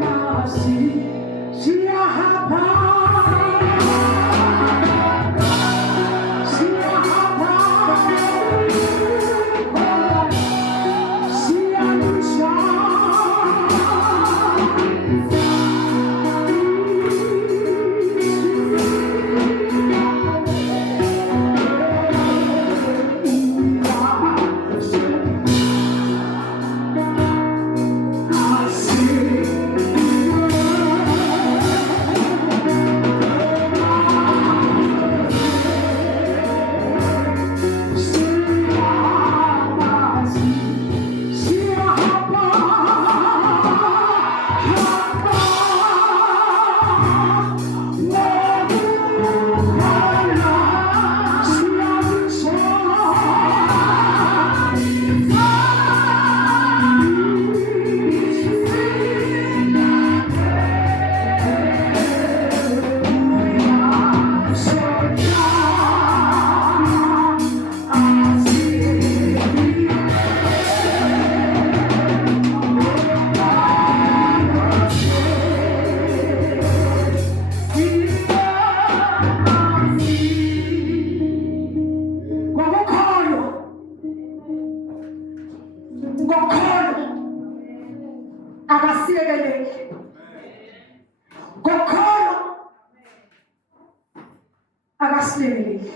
akasilekeleli.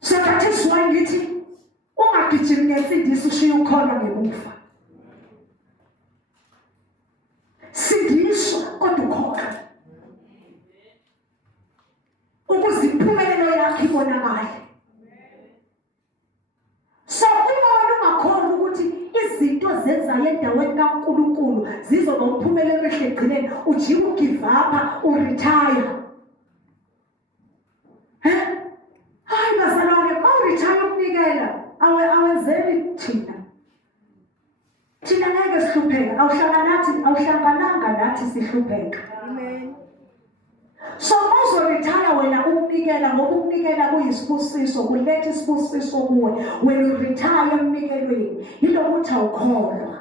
So that is why ngithi ungagijimi ngemfundisi ushiya ukholwa ngemuva. Sindiswa kodwa ukholwa. Ukuze impumelelo yakho ibonakale. So uma ungakholwa ukuthi izinto zenzayo endaweni kaNkulunkulu zizoba umphumela ehle egcineni, ujike ugive up, uretire. Hayi bazalwane, mawuretire ukunikela awenzeli thina. Thina ngeke sihlupheka, awuhlangananga nathi sihlupheka. Amen. So uzoretire wena ukunikela, ngoba ukunikela kuyisibusiso, kuletha isibusiso kuwe. When you retire emnikelweni, yilo ukuthi awukholwa.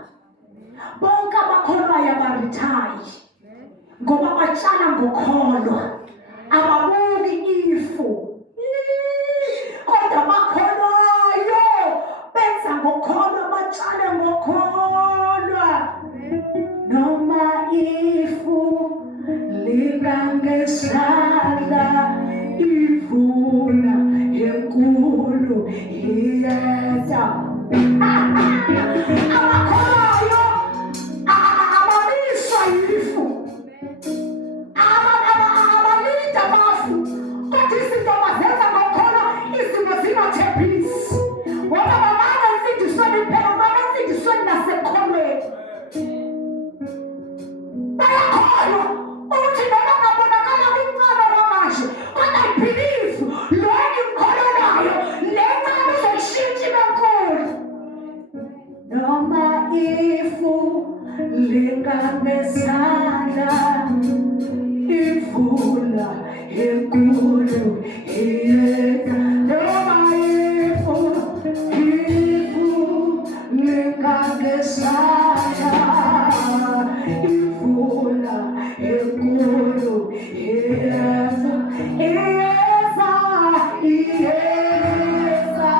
Bonke abakholwayo abaretire ngoba batshala ngokholwa, ababuki ifu. Kodwa abakholwayo benza ngokholwa, batshale ngokholwa. Noma ifu likangesandla ivuna enkulu iyeza. Abakholwayo abaliswa ifu, abalida bafu, kodwa izinto bazenza ngokholwa, izinto zingathembisi. Ngoba babanga emfundisweni phela, baba emfundisweni nasekholweni. Bayakholwa ukuthi noma ngabonakala kwincaba kwamanje, kodwa I believe lo engimkholelayo le ncaba izoyishintsha ibe nkulu. Noma ifu lingangesandla ivula enkulu iyeka. Noma ifu lingangesandla ivula enkulu iyeza. Iyeza, iyeza,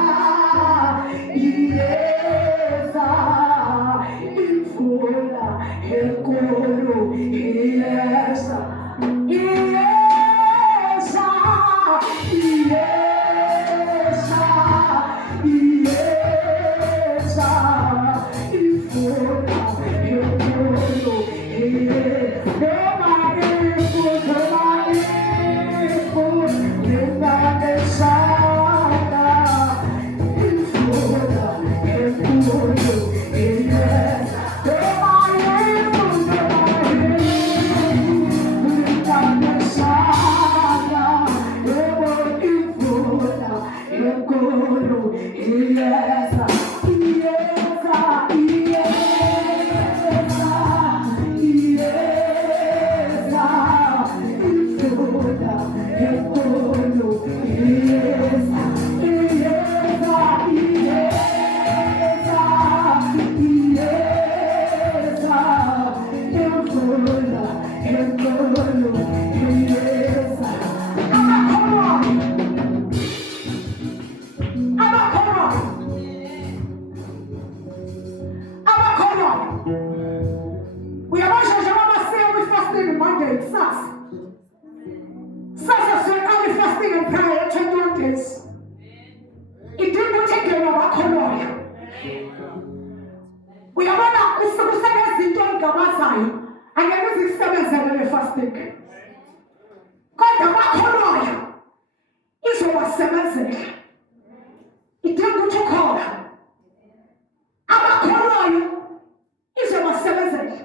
iyeza, ivula enkulu iyeza. Iyeza, iyeza, iyeza, ivula enkulu iyeza. Noma ifu lingangesandla ivula enkulu iyeza. Noma ifu lingangesandla ivula enkulu iyeza. Iyeza, iyeza, iyeza, ivula enkulu iyeza. Iyeza, iyeza, iyeza, ivula enkulu iyeza. Abakholwayo, abakholwayo, uyabasho njengoba siya kwi-fasting Monday kusasa. Sasa siyeqala i-fasting and prayer 21 days. Idinga ukuthi engene abakholwayo. Uyabona kusenezinto engabazayo, angeke zikusebenzele le-fasting. Kodwa abakholwayo izobasebenzela. Idinga ukuthi ukholwe. Abakholwayo izobasebenzela.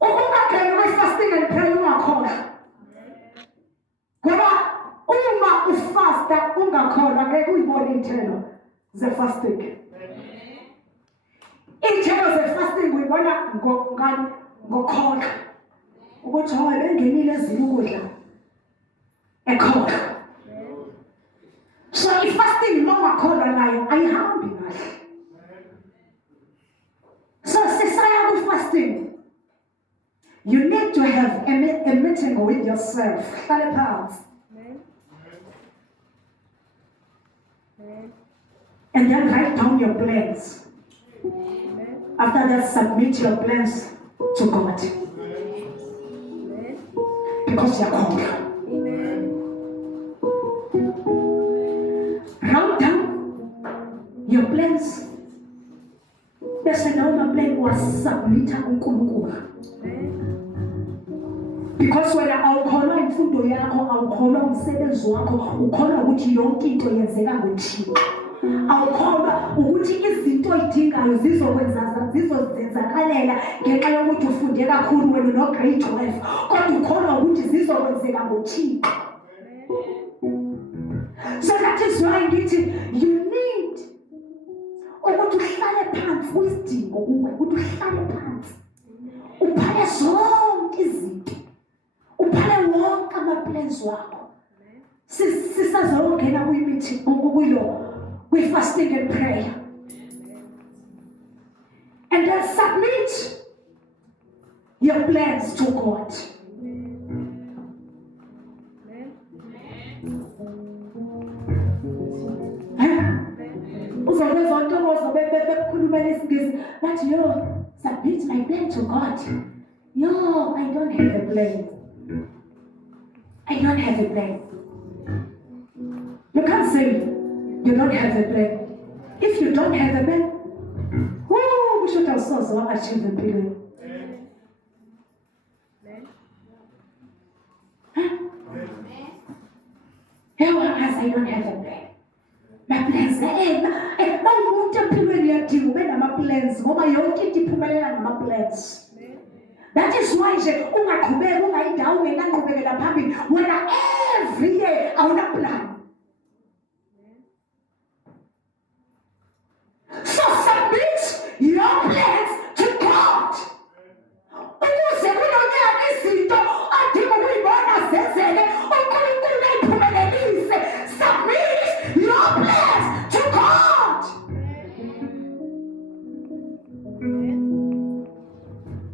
Ukungangeni kwi-fasting and prayer ungakholwa. Ngoba uma ufasta ungakholwa ngeke uyibone iy'thelo ze-fasting. Iy'thelo ze-fasting uyibona ngokholwa. Ukuthi hayi bengenile ezile ukudla ekholwa. So i-fasting uma ungakholwa nayo ayihambi kahle. So sisaya kwi-fasting, you need to have a meeting with yourself. Hlale phansi. And then write down your plans. After that, submit your plans to God. because yakhohlwa. Write down your plans. Bese nawo ma-plan wasubmitha kuNkulunkulu. Because wena awukholwa imfundo yakho, awukholwa umsebenzi wakho, ukholwa ukuthi yonke into yenzeka nguThixo. Awukholwa ukuthi izinto oyidingayo zizozenzakalela ngenxa yokuthi ufunde kakhulu wena no grade 12, kodwa ukholwa ukuthi zizokwenzeka ngoThixo. So that is why ngithi you need ukuthi uhlale phansi kwisidingo kuwe, ukuthi uhlale phansi uphale zonke izinto, uphale wonke ama-plans wakho. Sisazongena kwi-meeting kwi-fasting and prayer, and then submit your plans to God. But yo, submit my plan to God. Yo, I don't have a plan. I don't have a plan. You can't say you don't have a plan. If you don't have a plan, we should also achieve the plan. Here I don't have a plan. My plans, that is why when every year I want to plan. So submit your plans to God. Submit your plans to God.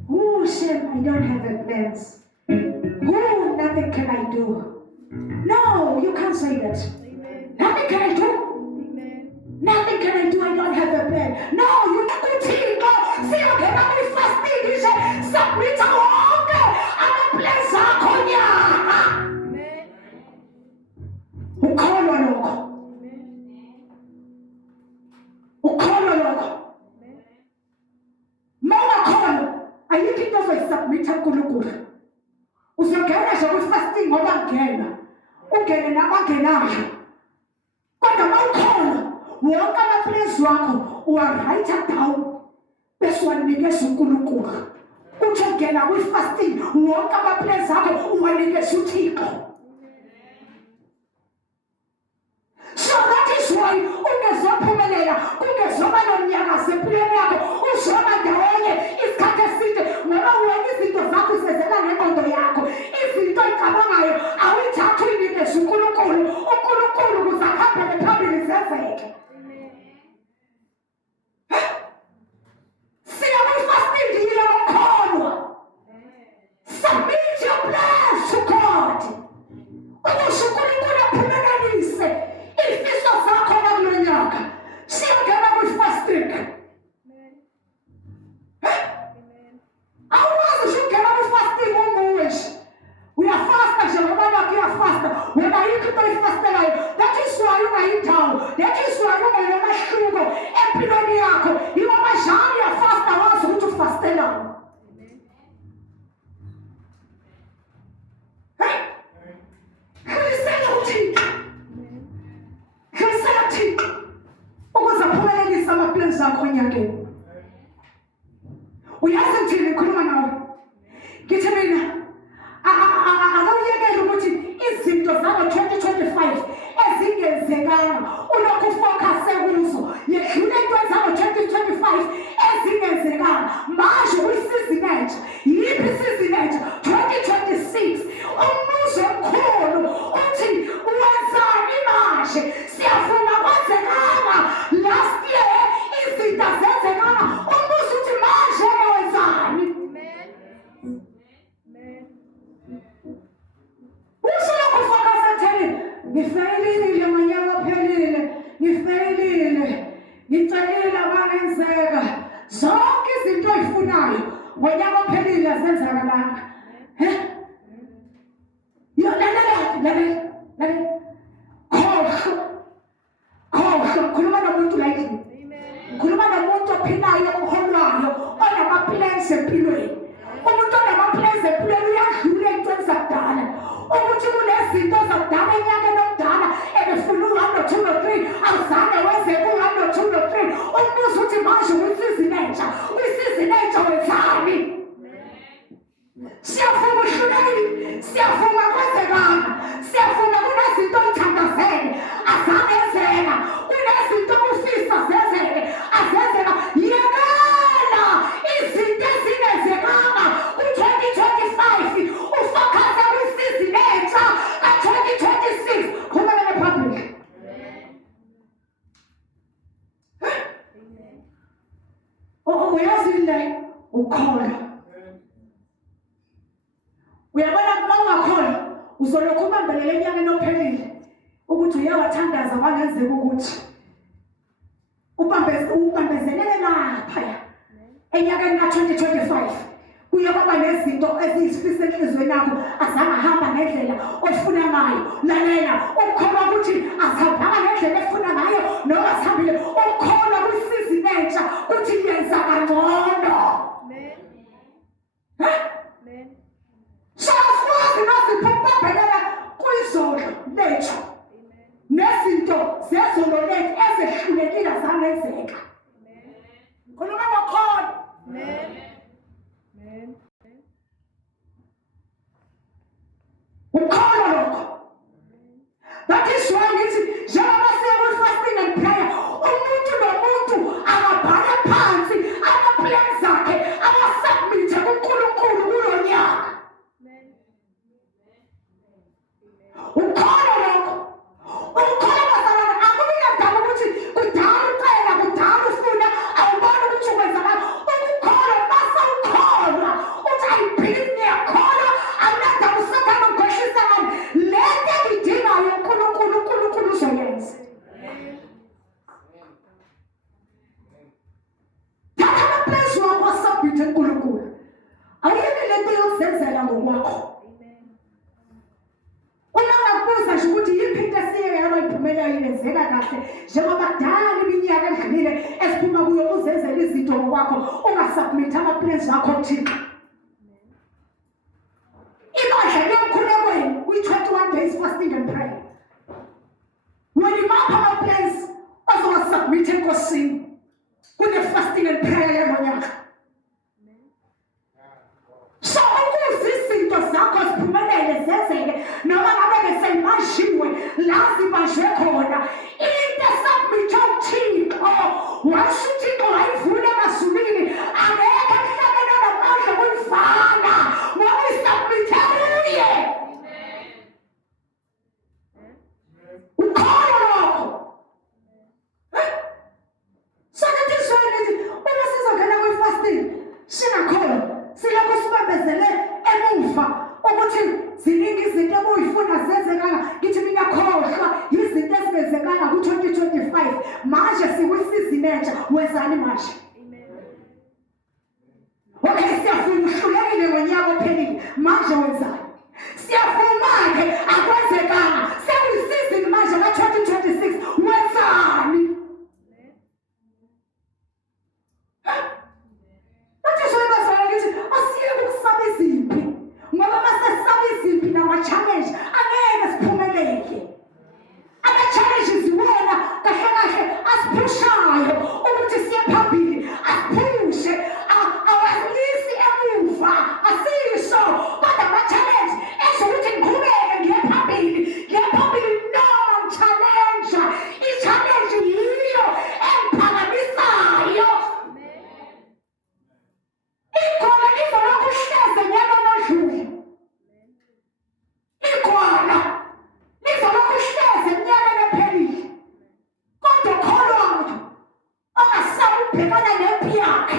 Oh, Shem, I don't have a plans. Oh, nothing can I do. No, you can't say that. Nothing can I do. Nothing can I do. I don't have a plan. No, you can't do. See, you cannot be fasting. Submit all the plans are on. Ukholwa lokho. Ukholwa lokho. Mawakholwa ayikho into ozoyisubmitha kuNkulunkulu. Uzongena nje kwi-fasting ngoba ngena. Ungene nabangenayo. Kodwa mawukholwa wonke ama-plans wakho uwa-write down bese uwanikeza uNkulunkulu. Uthi ungena kwi-fasting wonke ama-plans akho uwanikeza uThixo. So that is why ungezophumelela, ungezoba nomnyakazo empilweni yakho, uzoba ndawonye isikhathi eside ngoba wena izinto zakho usezela ngengqondo yakho. Izinto oyicabangayo awuyithathi uyinikeze uNkulunkulu. uNkulunkulu kuze ahambele phambili zenzeke. Siya kwi-fasting yile okholwa. Submit your plans to God. Ukusho uNkulunkulu aphumelelise ifiso zakho kulo nyaka. Siyongena kwi-fasting. Awuwazi usungena kwi-fasting unguwe. Uyafasta nje ngoba nakho uyafasta. Wena ayikho into oyifastelayo. That is why ungayindawo. That is why ungenamahluko empilweni yakho. Yiwo amajani uyafasta wazi ukuthi ufastelani. Ukuze aphumelelise ama-plans akho enyakeni. Uyazi ngithini ngikhuluma nawe? Ngithi mina akawuyekele ukuthi izinto zango-2025 ezingenzekanga ulokhu ufocuse kuzo. Yedlula into zango-2025 ezingenzekanga. Manje kwisizini entsha. Yiphi isizini entsha? 2026. Umbuzo omkhulu uthi wenzani manje? Siyafuna kwenzekanga. Last year izinto zenzekanga. Umbuzo uthi manje wenzani? Usoloko ufocuse ekutheni ngifeyilile manyaka aphelile. Ngifeyilile. Ngitshelile abangenzeka. Zonke izinto oyifunayo ngonyaka ophelile azenzakalanga. khohlwa khuluma nomuntu la endlini khuluma nomuntu ophilayo oholwayo onama-plans empilweni. Umuntu onama-plans empilweni uyadlula ey'ntweni zakudala ukuthi kunezinto zakudala enyakeni omdala ebefuna u-1 no 2 no 3 awuzange wenze ku-1 no 2 no 3. Umbuzo uthi manje uyisizini entsha wenzani? Siyavuma uhlulekile, siyavuma kwenzekanga, siyavuma kunezinto oyithandazele azange enzeka, kunezinto obufisa zenzeke azenzeka. Yekela izinto ezingenzekanga ku-2025 ufokhase kwisizini entsha ka-2026. Qhubekele phambili. Uyazi le ukholwa. Uyabona uma ungakholwa uzolokhu ubambelele enyakeni ophelile ukuthi uyawathandaza kwangenzeka ukuthi ubambezelele laphaya enyakeni ka-2025 kuye kwaba nezinto eziyisifisa enhliziyweni yakho azange ahamba ngendlela ofuna ngayo. Lalela ukholwa ukuthi azihambanga ngendlela efuna ngayo noma zihambile. Ukholwa kwisizini entsha ukuthi yenza kangcono. So asikwazi nasiphombabhelela kuyizolo lethu nezinto zezolo lethu ezehlulekile zangenzeka. Khuluma ngokholo. Ukholo lokho. That is why ngithi njengoba siya kwi-fasting and prayer umuntu nomuntu akabhala phansi ama-plans akhe awasubmithe kuNkulunkulu kulo nyaka. Ukholo lokho. Ukholo bazalwane akubinandaba ukuthi kudala ucela kudala ufuna awubona ukuthi ukwenzakala. Ukukholwa base ukholwa uthi I believe ngiyakholwa awunandaba usathane ungikhohlisa ngani. Le nto engiyidingayo uNkulunkulu uzoyenza. Thatha ama-plans wakho wasubmithe kuNkulunkulu. Ayikho le nto yokuzenzela ngokwakho. Uyangakubuza nje ukuthi yiphi into esiye yaba iphumelelo yenzeka kahle njengoba kudala iminyaka edlulile esiphuma kuyo uzenzela izinto ngokwakho ungasubmitha ama-plans akho kuThixo. Ibandla lomkhulekweni kwi-21 days fasting and prayer. When imapha ama-plans ozowasubmitha enkosini kune-fasting and prayer yangonyaka. So ukuze izinto zakho ziphumelele zenzeke noma ngabe beseyimashiwe la zibanjwe khona into esubmithe uThixo washo uThixo wayivula emazulwini angeke emhlabeni onamandla kuyifana ngoba isubmithe kuye. Ukholo lokho. So that is why nithi uma sizongena kwi-fasting singakholwa silokhu sibambezele emuva ukuthi ziningi izinto obuyifuna zenzekanga. Ngithi mina khohlwa izinto ezingenzekanga ku-2025 manje sikwisizini entsha wenzani manje? Okay, siyavuma uhlulekile ngonyaka ophelile manje wenzani? Siyavuma-ke akwenzekanga sekuyisizini manje ka-2026 wenzani? Asiyeke ukusaba izimpi ngoba masesaba izimpi nama-challenge angeke siphumelele. Ama-challenges iwona kahle kahle asiphushayo ukuthi siye phambili, asiphushe awalisi emuva, asisho kodwa ama-challenge esho ukuthi ngiqhubeke ngiye phambili noma ngi-challenge. I-challenge yiyo engiphakamisayo. Ikhona izolokhu ihleze nyakeni odlule. Ikhona izolokhu ihleze enyakeni ephelile. Kodwa okholwayo ongasabi ukubhekana nempi yakhe,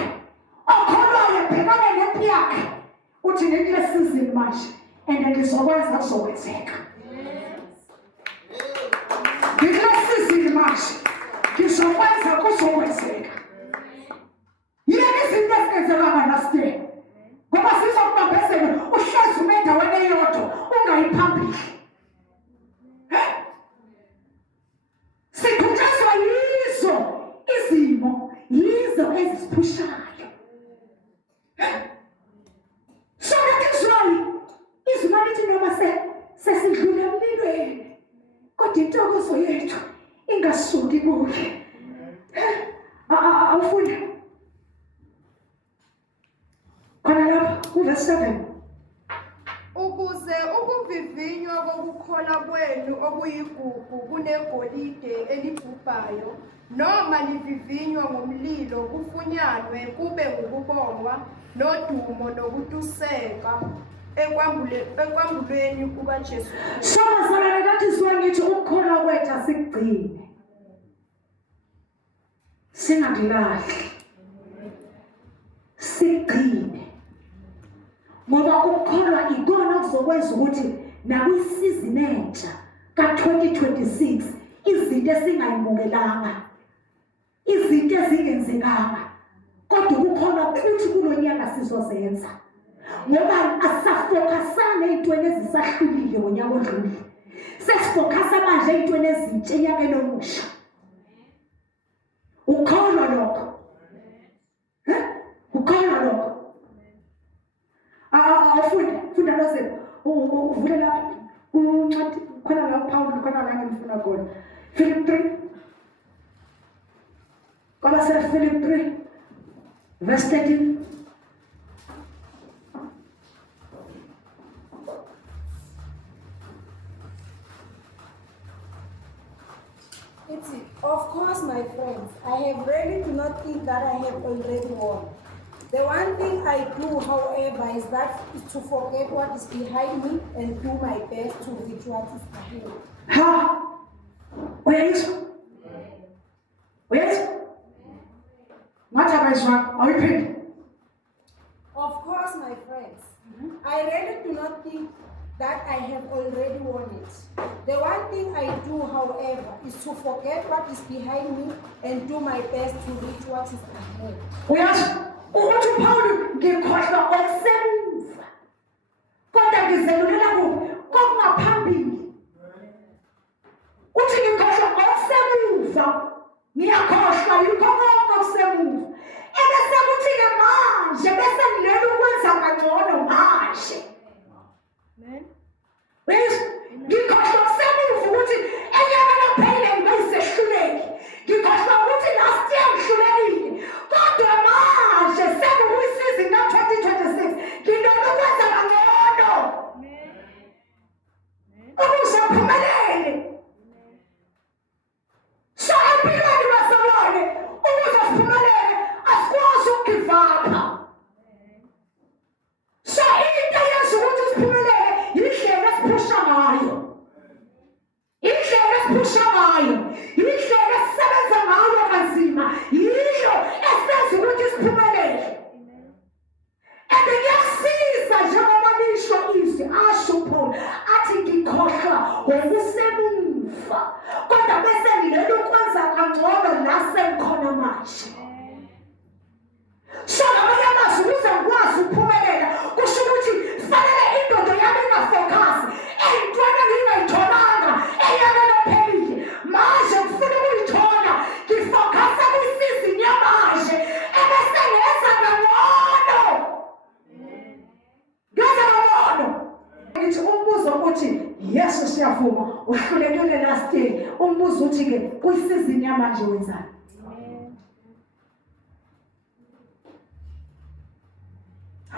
okholwayo ebhekane nempi yakhe uthi ngikule sizini manje and ngizokwenza kuzokwenzeka. Ngikule sizini manje ngizokwenza kuzokwenzeka. Yini izinto ezingenzekanga last year ngoba sizokubambezela uhlezi ume endaweni eyodwa ungayiphambili. intokozo yethu ingasuki kuye. Awufunda khona lapha kuverse 7. Ukuze ukuvivinywa kokukholwa kwenu okuyigugu kunegolide elibhubhayo noma livivinywa ngomlilo kufunyanwe kube ngukubongwa nodumo nokutuseka ekwambulweni kukaJesu. So bazalwane, that is why ngithi ukukholwa kwethu asikugcine, singakulahli, sigcine, ngoba ukukholwa ikona okuzokwenza ukuthi nakwisizini entsha ka-2026 izinto esingayimukelanga, izinto ezingenzekanga, kodwa ukukholwa kuthi kulo nyaka sizozenza, ngoba asafokasana ey'ntweni ezisahlulile ngonyaka odlule, sesifokasa manje ey'ntweni ezintsha enyakeni omusha. Ukholwa lokho, ukholwa lokho. Funda noze uvule lapha uncwadi khona la uPaul khona la ngifuna khona Philip 3 kwaba se Philip 3 verse 13. Of course, my friends, I have really do not think that I have already won. The one thing I do, however, is to forget what is behind me and do my best to reach what is ahead. Where is? What have I swung? Are you ready? Of course, my friends, I really do not think that I have already won it. The one thing I do, however, is to forget what is behind me and do my best to reach what is ahead. Yes. Ukuthi uPaul ngikhohlwa okusemuva kodwa ngizelulela kokungaphambili. Uthi ngikhohlwa okusemuva ngiyakhohlwa yikho konke okusemuva. Ebese kuthi-ke manje bese ngilela ukwenza kangcono manje. Ngikhohlwa okusemuva ukuthi enyakeni ophelile ngibeyisehluleki. Ngikhohlwa ukuthi last year ngihlulekile. Kodwa manje sekuyisizini ka-2026 ngilona ukwenza kangcono. Ukuze uphumelele. So empilweni bazalwane, ukuze siphumelele asikwazi ukugive up. So into yenza ukuthi siphumelele yindlela esiphusha ngayo. Indlela esiphusha ngayo, indlela esisebenza ngayo kanzima, yilo esenza ukuthi siphumelele. And ngiyasiza njengoba nisho izwi asho Paul athi ngikhohlwa okusemuva kodwa bese ngilela ukwenza kangcono la sengikhona manje. So ngamanye amazwi ukuze ngikwazi ukuphumelela kusho ukuthi fanele indoda yami ingafokasi ey'ntweni engingayitholanga enyakeni ophelile. Manje ngifuna ukuyithola, ngifokasa kwisizini yamanje ebese ngenza kangcono. Ngenza kangcono. Ngithi umbuzo ukuthi Yesu siyavuma uhlulekile last year. Umbuzo uthi-ke kwisizini yamanje wenzani?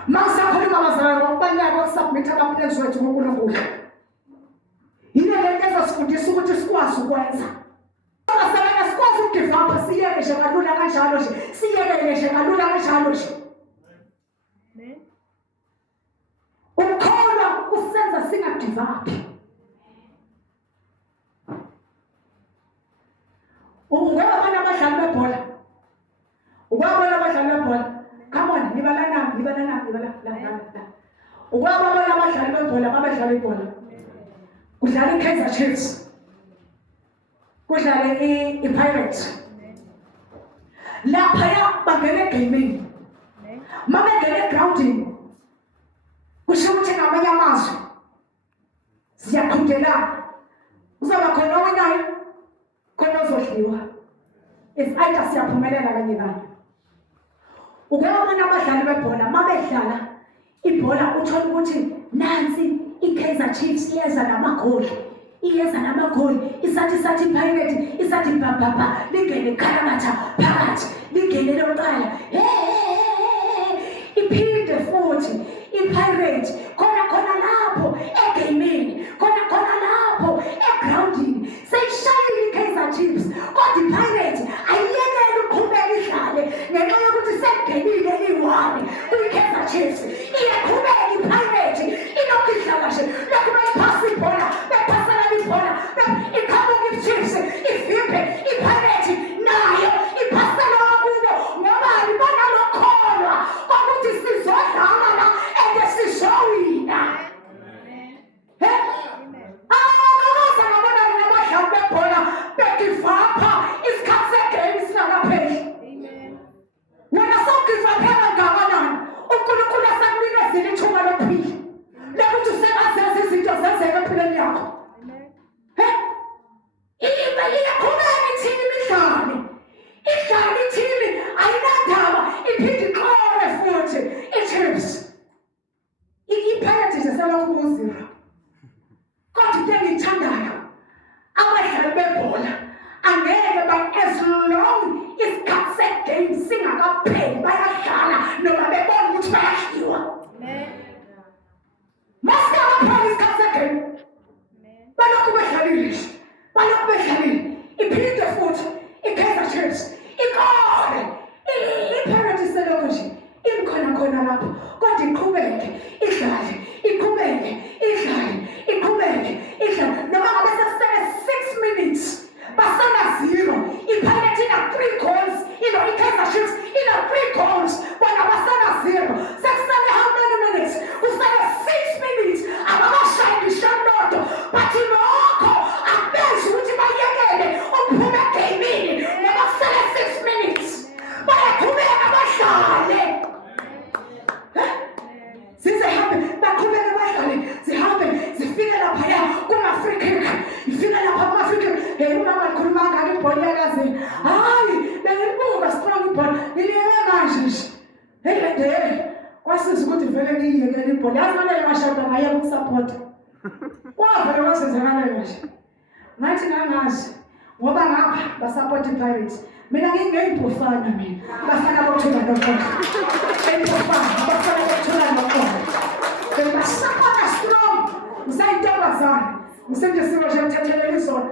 Masakhuluma bazalwane ngokubaluleka kokusubmitha ama-plans wethu kuNkulunkulu. Yile lento ezosifundisa ukuthi sikwazi ukwenza. Bazalwane sikwazi ukugive up, siyeke nje kalula kanjalo nje. Siyekele nje kalula kanjalo nje. Ukholwa usenza singagive up. Ungaba abanye abadlali bebhola. Ungabona abadlali bebhola. Come on, libalana. Ungaba abanye abadlali bebhola abadlala ibhola. Kudlala iKaizer Chiefs. Kudlala iPirates. Laphaya bangena egaming. Mabengena egroundini. Kusho ukuthi ngamanye amazwi siyaqhudelana. Uzaba khona owinayo, khona ozodliwa. If either siyaphumelela kanye kanye. Ukubona abadlali bebhola mabedlala ibhola uthola ukuthi nansi iKaizer Chiefs iyeza namagoli. iyeza namagoli isathi pirate isathi bhabhabha lingene kalamatha phakathi lingene loqala iphinde futhi ipirate khona lapho egamini khona lapho egroundini seyishayile iKaizer Chiefs kodwa ipirate ayiyekele uqhubeka idlale ngenxa yokuthi sekungenile i-1 kwiKaizer Chiefs iyaqhubeka ipirate ilokhu idlala nje lokhu bayiphasa ibhola bephasana ibhola iqhamuka iChiefs ivimbe ipirate nayo iphasana kubo ngobani banalokholwa kokuthi sizodlala la and sizowina. Kodwa into engiyithandayo abadlali bebhola angeke as long isikhathi segame singakapheli bayadlala noma bebona ukuthi bayadliwa. Masingakapheli isikhathi segame balokhu bedlalile iphinde futhi iKaizer Chiefs ikore iPirate selokhu nje imkhona lapho kodwa iqhubeke idlale noma ngabe sekusele 6 minutes basana 0 iPirate ina 3 goals iKaizer Chiefs ina 3 goals bona basana 0 sekusele how many minutes usale 6 minutes ababashayeli shanoto but lokho abenzi ukuthi bayekele ukuphuma egamini noma kusele 6 minutes bayaqhubeka badlale baqhubeke badlale zihambe zifike laphaya kuma-free kick ifike lapha kuma-free kick umama likhuluma ngake ibhola iyakazini hayi bengilibuka strong ibhola ngiliyeke manje nje kwasiza ukuthi vele ngiyiyekele ibhola yazi manele mashada ngayeka ukusapota wavele kwasenzakalela nje ngathi ngangazi ngoba ngapha basapota iPirates mina ngingeyibhofana mina bafana bokuthula nokhona bafana bokuthula nokhona basapota strong ngisayintombazane ngisenje simo nje ngithethelele isona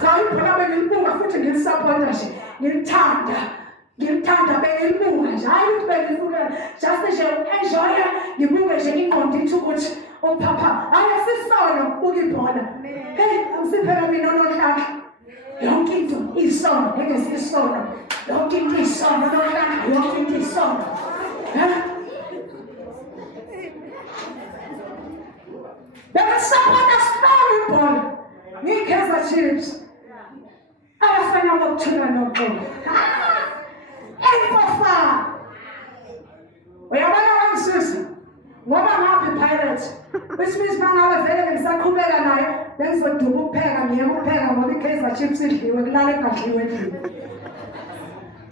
cha ibhola bengilibuka futhi ngilisapota nje ngilithanda bengilibuka nje hayi ukuthi bengilibuka just nje enjoy ngibuke nje ingqondo ithi ukuthi uphapha hayi sisono buka ibhola hey amsiphela mina nonhlaka yonke into isono ngeke sisono yonke into isono nonhlaka yonke into isono Bengisupport strong ibhola ngiKaizer Chiefs abafana bokuthula noqobo enkofa uyabona ngisisi ngoba ngaphi Pirates which means mangabe vele ngisaqhubeka nayo bengizoduka ukupheka ngiyokupheka ngoba iKaizer Chiefs idliwe kulala engadliwe endlini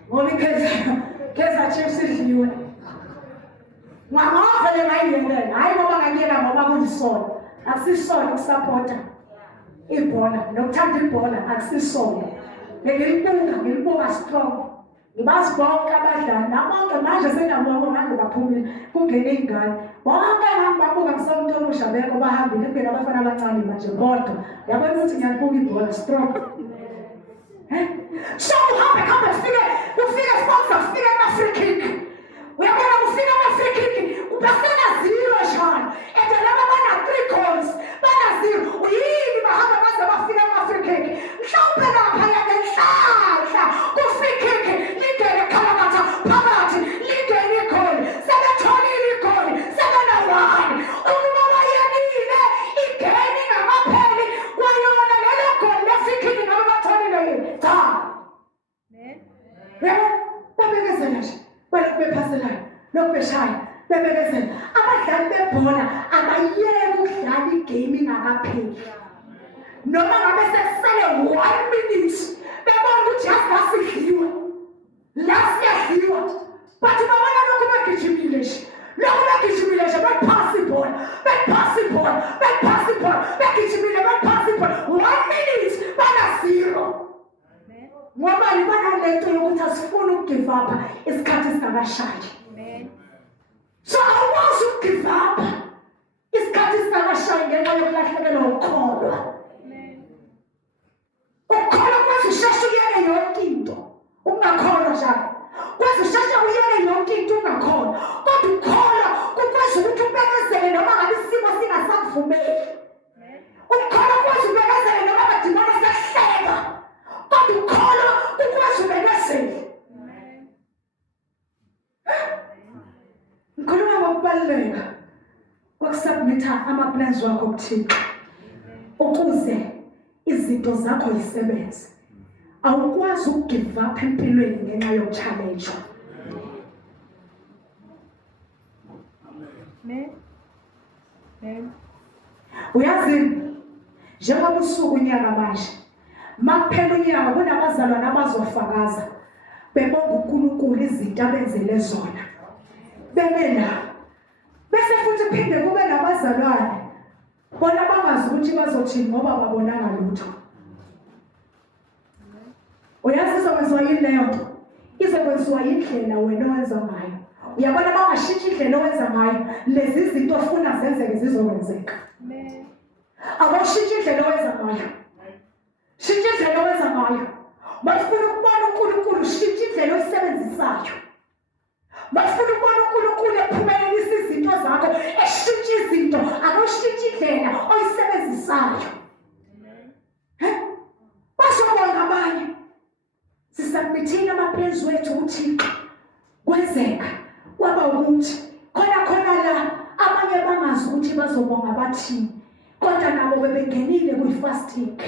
ngoba iKaizer Chiefs idliwe ngavele ngayiyekela hayi ngoba ngakuyela ngoba kuyisono akusisona ukusapota ibhola nokuthanda ibhola akusisona ngilibuka strong ngibazi bonke abadlali nabonke manje senabonke manje baphumile kungene iy'ngane bonke babuka ngisomuntu omusha beko bahambile kungena abafana abancane manje kodwa yabona ukuthi ngiyalibuka ibhola strong so uhambe ufike sponsor ufike ama-free kick uyabona kufika ama-free kick basana 0 njalo and laba bana 3 goals bana 0 uyini bahamba baze bafika ama-free kick mhlawumbe laphaya ngenhlahla ku-free kick lingene kalamatha phakathi lingene igoli sebetholile igoli sebena-1 ukuba bayekile igeni ngamapheli kwayona lelo goli le-free kick ngabe batholile yini cha babekezela nje bephaselayo lokhu beshaya bebekezela abadlali bebhola abayeke ukudlala igame ingakapheli noma ngabe sekusele 1 minute bebona ukuthi yazi lasiyadliwa but babona lokhu begijimile nje bephasa ibhola begijimile bephasa ibhola ulahlekelwa ukukholwa. Ukukholwa kwenza usheshe uyeke yonke into ungakholwa njalo. Kwenza usheshe uyeke yonke into ungakholwa. Kodwa ukukholwa kukwenza ukuthi ubekezele noma ngabe isimo singasakuvumeli. Ukukholwa kwenza ubekezele noma amadimoni asehleka. Kodwa ukukholwa kukwenza ubekezele. Ngikhuluma ngokubaluleka kokusubmitha ama-plans wakho kuThixo ukuze izinto zakho zisebenze. Awukwazi ukugive up empilweni ngenxa yokuchallenjwa. Uyazi njengoba usuku unyaka manje makuphela unyaka kunabazalwane abazofakaza bebonga uNkulunkulu izinto abenzele zona. Bemela bese futhi phinde kube nabazalwane bona bangazi ukuthi bazothini ngoba babonanga lutho. Uyazi izokwenziwa yini leyo nto? Izokwenziwa yindlela wena owenza ngayo. Uyabona bangashintsha indlela owenza ngayo, lezi zinto ofuna zenzeke zizokwenzeka. Awushintsha indlela owenza ngayo. Shintsha indlela owenza ngayo. Bafuna ukubona uNkulunkulu shintsha indlela oyisebenzisayo. Bafuna ukubona uNkulunkulu ephumelelisa izinto zakho, eshintsha izinto, akushintsha indlela oyisebenzisayo. Bazobonga abanye. Sisubmithile ama-plans wethu kuThixo. Kwenzeka kwaba ukuthi khona la abanye bangazi ukuthi bazobonga bathini. Kodwa nabo bebengenile kwi-fasting.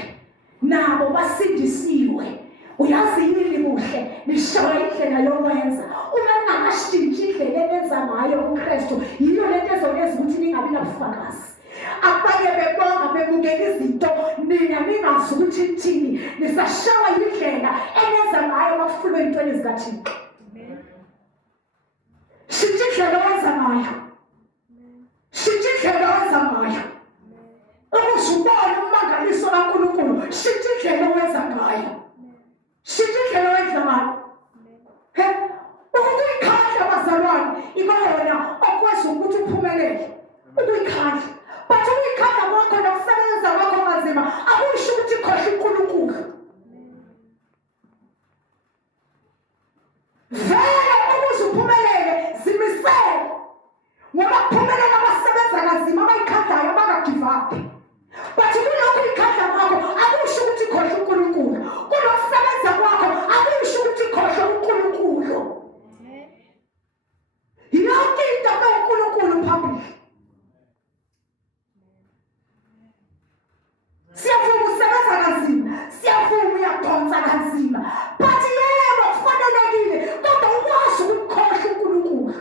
Nabo basindisiwe. Uyazi yini buhle nishoya indlela yokwenza. Uma ningakashintshi indlela enenza ngayo uKristu, yiyo lento ezokwenza ukuthi ningabi nabufakazi. Abanye bebonga bebukela izinto nina ningazi ukuthi ithini, nisashawa indlela enenza ngayo bakufuna intweni zikaThixo. Shintsha indlela owenza ngayo. Shintsha indlela owenza ngayo. Ukuzubona umangaliso kaNkulunkulu, shintsha indlela owenza ngayo. Shintsha indlela owenza ngayo. Ukuyikhandla abazalwane ikona okwenza ukuthi uphumelele. Ukuyikhandla. But ukuyikhandla kwakho nokusebenza kwakho kanzima akusho ukuthi khohle uNkulunkulu. Vele ukuze uphumelele zimisele. Ngoba kuphumelela abasebenza kanzima abayikhandlayo abangagive up. But kulokhu ikhandla kwakho akusho ukuthi khohle uNkulunkulu. Kulokusebenza kwakho akusho ukuthi khohle uNkulunkulu. Yonke into kaNkulunkulu phambili. Siyavuma usebenza kanzima, siyavuma uyadonsa kanzima. But yebo kufanelekile kodwa ukwazi ukukhohlwa uNkulunkulu.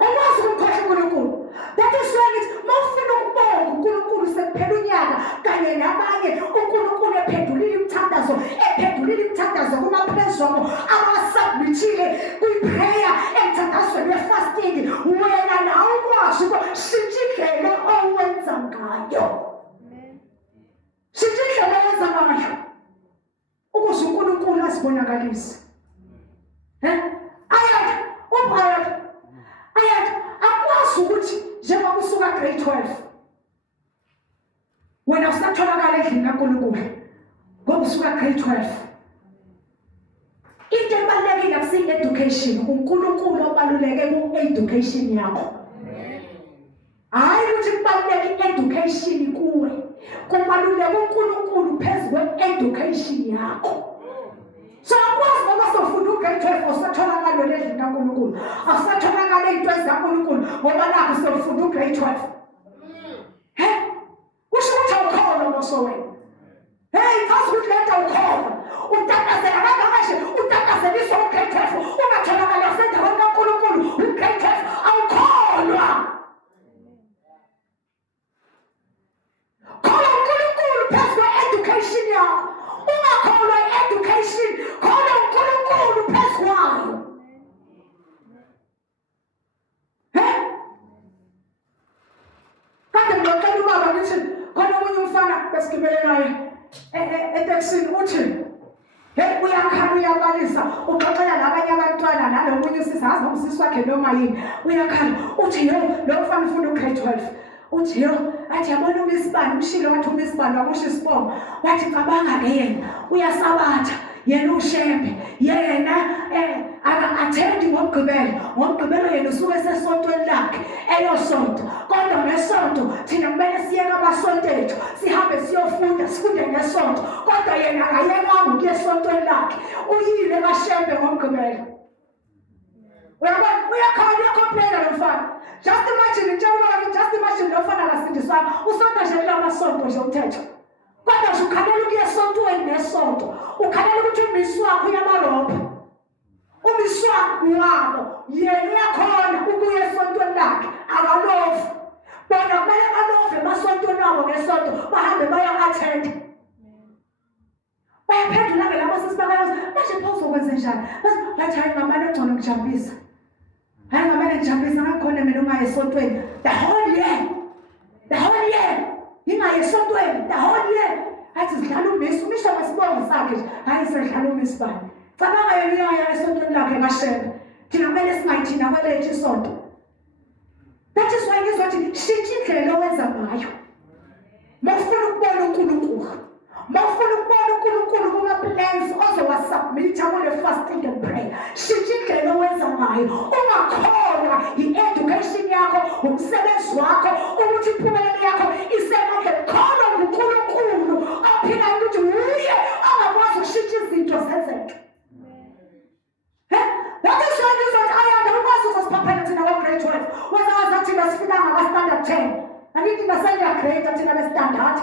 Ukwazi ukukhohlwa uNkulunkulu. That is why it mawufuna ukubonga uNkulunkulu sekuphela unyaka kanye nabanye uNkulunkulu ephendulile imithandazo kuma-plans wakho abasubmithile kwi-prayer emthandazweni we-fasting. Wena nawe ukwazi ukushintsha indlela owenza ngayo. Shintsha indlela owenza ngayo ukuze uNkulunkulu azibonakalise. Ayat akwazi ukuthi njengoba usuka grade 12 wena usatholakala endlini kaNkulunkulu ngoba usuka grade 12. Into ebalulekile akusi-education, uNkulunkulu obaluleke ku-education yakho. Hayi ukuthi kubaluleke i-education kuwe, kubaluleke uNkulunkulu phezu kwe-education yakho. So akwazi ngoba sofunda ugrade 12 usatholakala endlini kaNkulunkulu, awusatholakala ey'ntweni zikaNkulunkulu ngoba nakho sofunda ugrade 12. Kusho ukuthi awukholwa ngoso wena. Kazi ukuthi le nto awukholwa. Utatazela kangakanje utatazeliswa ugrade 12 ungatholakala sendaweni kaNkulunkulu ugrade 12 awukholwa. Khola uNkulunkulu phezu kwe-education yakho. Ungakholwa i-education, khola uNkulunkulu phezu kwayo. Kade ngixoxela ubaba ngithi khona omunye umfana besigibele naye etekisini uthi uyakhala uyabalisa uxoxela nabanye abantwana nalomunye usisi azi nomsisi wakhe noma yini uyakhala uthi lo mfana ufuna ugrade 12 uthi yo athi yabona uMisibani umshilo wathi uMisibani wamusha isibongo wathi cabanga ke yena uyasabatha yena ushembe yena aka-athendi ngomgqibelo yena usuke esesontweni lakhe eyosonto kodwa ngesonto thina kumele siyeke amasonto ethu sihambe siyofunda sifunde ngesonto kodwa yena akayekanga ukuya esontweni lakhe uyile kashembe ngomgqibelo uyakhona uyakhompleyina lo mfana just imagine lo mfana akasindiswanga usonto nje kula masonto nje umthetho kodwa nje ukhalela ukuya esontweni nesonto ukhalela ukuthi umisi wakho uyamarobha umisi wabo yena uyakhona ukuya esontweni lakhe akalofu bona kumele balofe emasontweni abo ngesonto bahambe baya-athenda bayaphendula-ke lapho sesibakayoza manje pho uzokwenze njani bathi hayi ngamane ngcono ngijabulisa hayi ngamane ngijabulisa ngakhona mina ungaye esontweni the whole year ingaye esontweni the whole year athi sidlala umisi umisha wesibongo sakhe nje hayi sidlala umisi bani cabanga yena uyaya esontweni lakhe kashembe thina kumele singayithina kwelethu isonto that is why ngizothi shintsha indlela owenza ngayo mawufuna ukubona uNkulunkulu mawufuna ukubona uNkulunkulu kuma-plans ozowasubmitha kule fasting and prayer shintsha indlela owenza ngayo ungakholwa i-education yakho umsebenzi wakho ukuthi impumelelo yakho isemandleni kholwa nguNkulunkulu ophilayo ukuthi uye ongakwazi ukushintsha izinto zenzeke that is why ngizothi ayanda ukwazi uzosiphaphela thina kwa-grade 12 wezawazi thina sifikanga ka-standard 10 angithi nasengiyagrade thina be-standard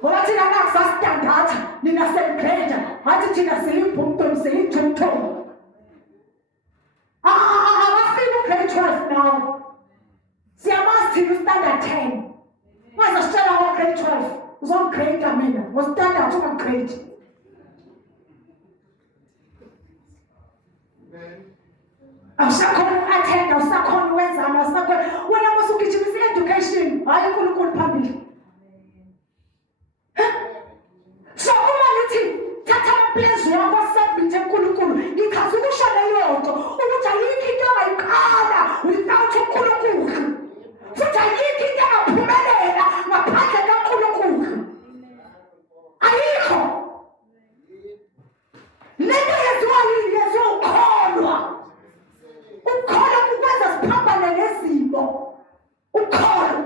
ngoba thina nakusastandard nina seligrade hathi thina silimbumtum silithumthum abafika u-grade 12 now siyamazi thina u-standard 10 wazasitshela kwa-grade 12 uzongigrade mina ngo-standard ungagrade awusakhona uku-athenda awusakhona uwenzana awusakhona wena mosugijimisa i-education hayi uNkulunkulu phambili so uma ngithi thatha amaplans wakho asubmithe kuNkulunkulu ngikhaza ukusho leyo nto ukuthi ayikho into ongayiqala without uNkulunkulu futhi ayikho into engaphumelela ngaphandle kaNkulunkulu ayikho lento yenziwa ukholwa ukholwa kukwenza siphambane nezimo ukholwa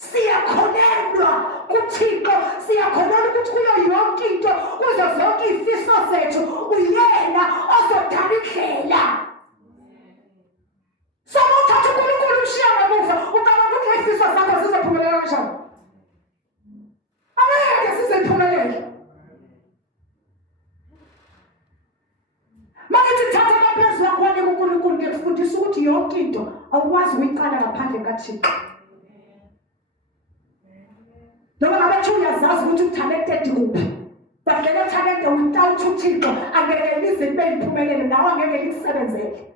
siyakholelwa kuThixo siyakholelwa ukuthi kuyo yonke into kuzo zonke izifiso zethu uyena ozodala indlela soma uthatha uNkulunkulu umshiya ngamuva ucabanga ukuthi izifiso zakho zizophumelela kanjani angeke siziphumelele manje thatha amaplans wakho wanika uNkulunkulu ngekufundisa ukuthi yonke into awukwazi ukuyiqala ngaphandle kaThixo noma ngabe uyazazi ukuthi utalented kuphi but lelo talent without uThixo angeke lize libe yimpumelelo nawe angeke likusebenzele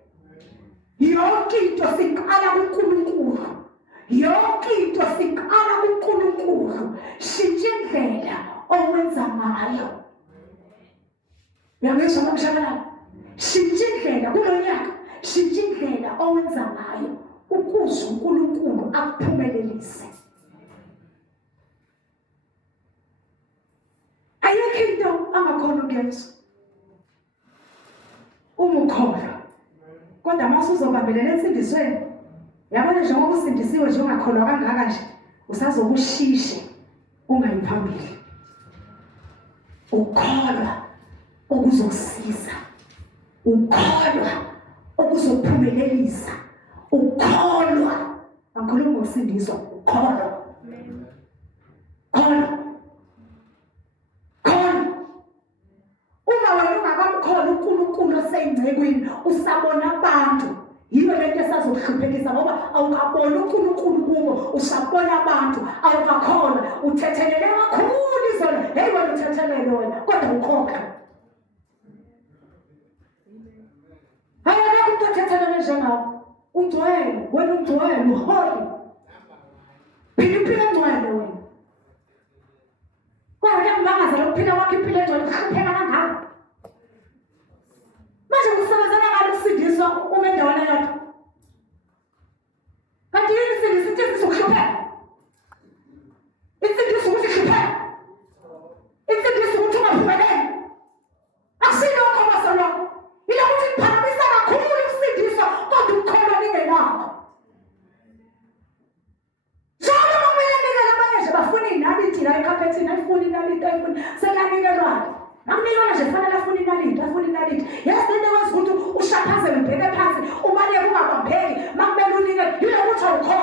yonke into siqala kuNkulunkulu yonke into siqala kuNkulunkulu shintsha indlela owenza ngayo uyangizwa nomshabalala shintsha indlela kulo nyaka shintsha indlela owenza ngayo ukuze uNkulunkulu akuphumelelise ayikho into angakhona ukuyenza uma ukholwa kodwa mase uzobambelela ensindisweni yabona njengoba usindisiwe nje ungakholwa kangaka nje usazokushishe ungayiphambili ukholwa okuzokusiza ukholwa okuzophumelelisa ukholwa angikhulumi ngokusindiswa ukholwa kholwa uma wena ungakamkholwa uNkulunkulu oseyingcekweni usabona abantu yiyo lento esazokuhluphekisa ngoba awukaboni uNkulunkulu kubo usabona abantu awukakholwa uthethelele kakhulu izolo hey wena uthethelele wena kodwa ukhokha ayeke umuntu othethelele njengawe ungcwele wena ungcwele uholi philiphile ngcwele wena kodwa ngibangazela ukuphila kwakhe impilo engcwele kuhlupheka kangaka manje kusebenzela ngalo ukusindiswa uma endaweni yakho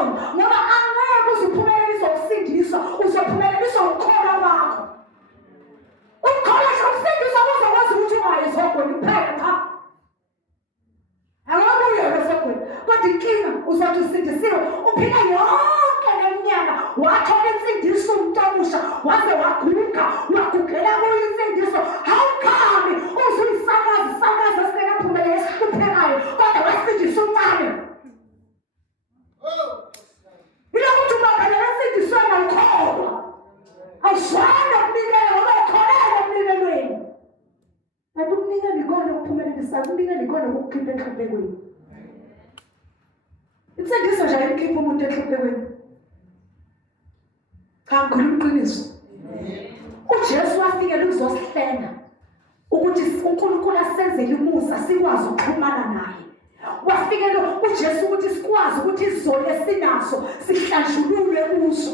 ukukholwa ngoba angeke uzuphumelelisa ukusindiswa uzophumelelisa ukukholwa kwakho ukukholwa ukusindiswa kuzokwazi ukuthi ungayizogweni kuphela cha akabuye esogweni kodwa inkinga uzothi usindisiwe uphila yonke leminyaka wathola insindiso umntamusha waze waguga wagugela kuyo insindiso how come uzuyisakaza singaphumeleli esihluphekayo kodwa wasindisa uncane ilokuthi ubambelele esindisweni awukholwa awuswanga ukunikela ngoba ukholelwa emnikelweni kanti ukunikela ikona ukuphumelelisa ukunikela ikona ukukukhipha enhluphekweni insindiso nje ayimkhipha umuntu enhluphekweni cha ngikhuluma iqiniso uJesu wafikela ukuzosihlenga ukuthi uNkulunkulu asenzele umusa sikwazi ukuxhumana naye wafikela uJesu ukuthi sikwazi ukuthi izolo esinaso sihlanjululwe kuso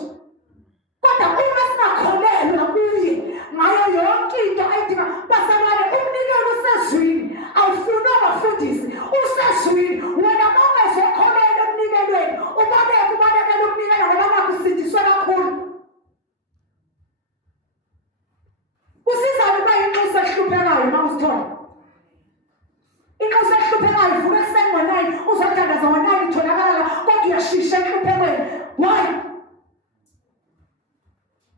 kodwa uma singakholelwa kuye ngayo yonke into ayidinga basamane umnikelo usezwini awufuni abafundisi usezwini wena mawungezokholelwa emnikelweni ubalekela ukunikela ngoba nakusindiswe kakhulu usizana uba inxusa ehluphekayo uma uzithola inxusa ehluphekayo vuka ekuseni ngo-9 uzothandaza ngo-9 itholakala kodwa uyashisha enhluphekweni why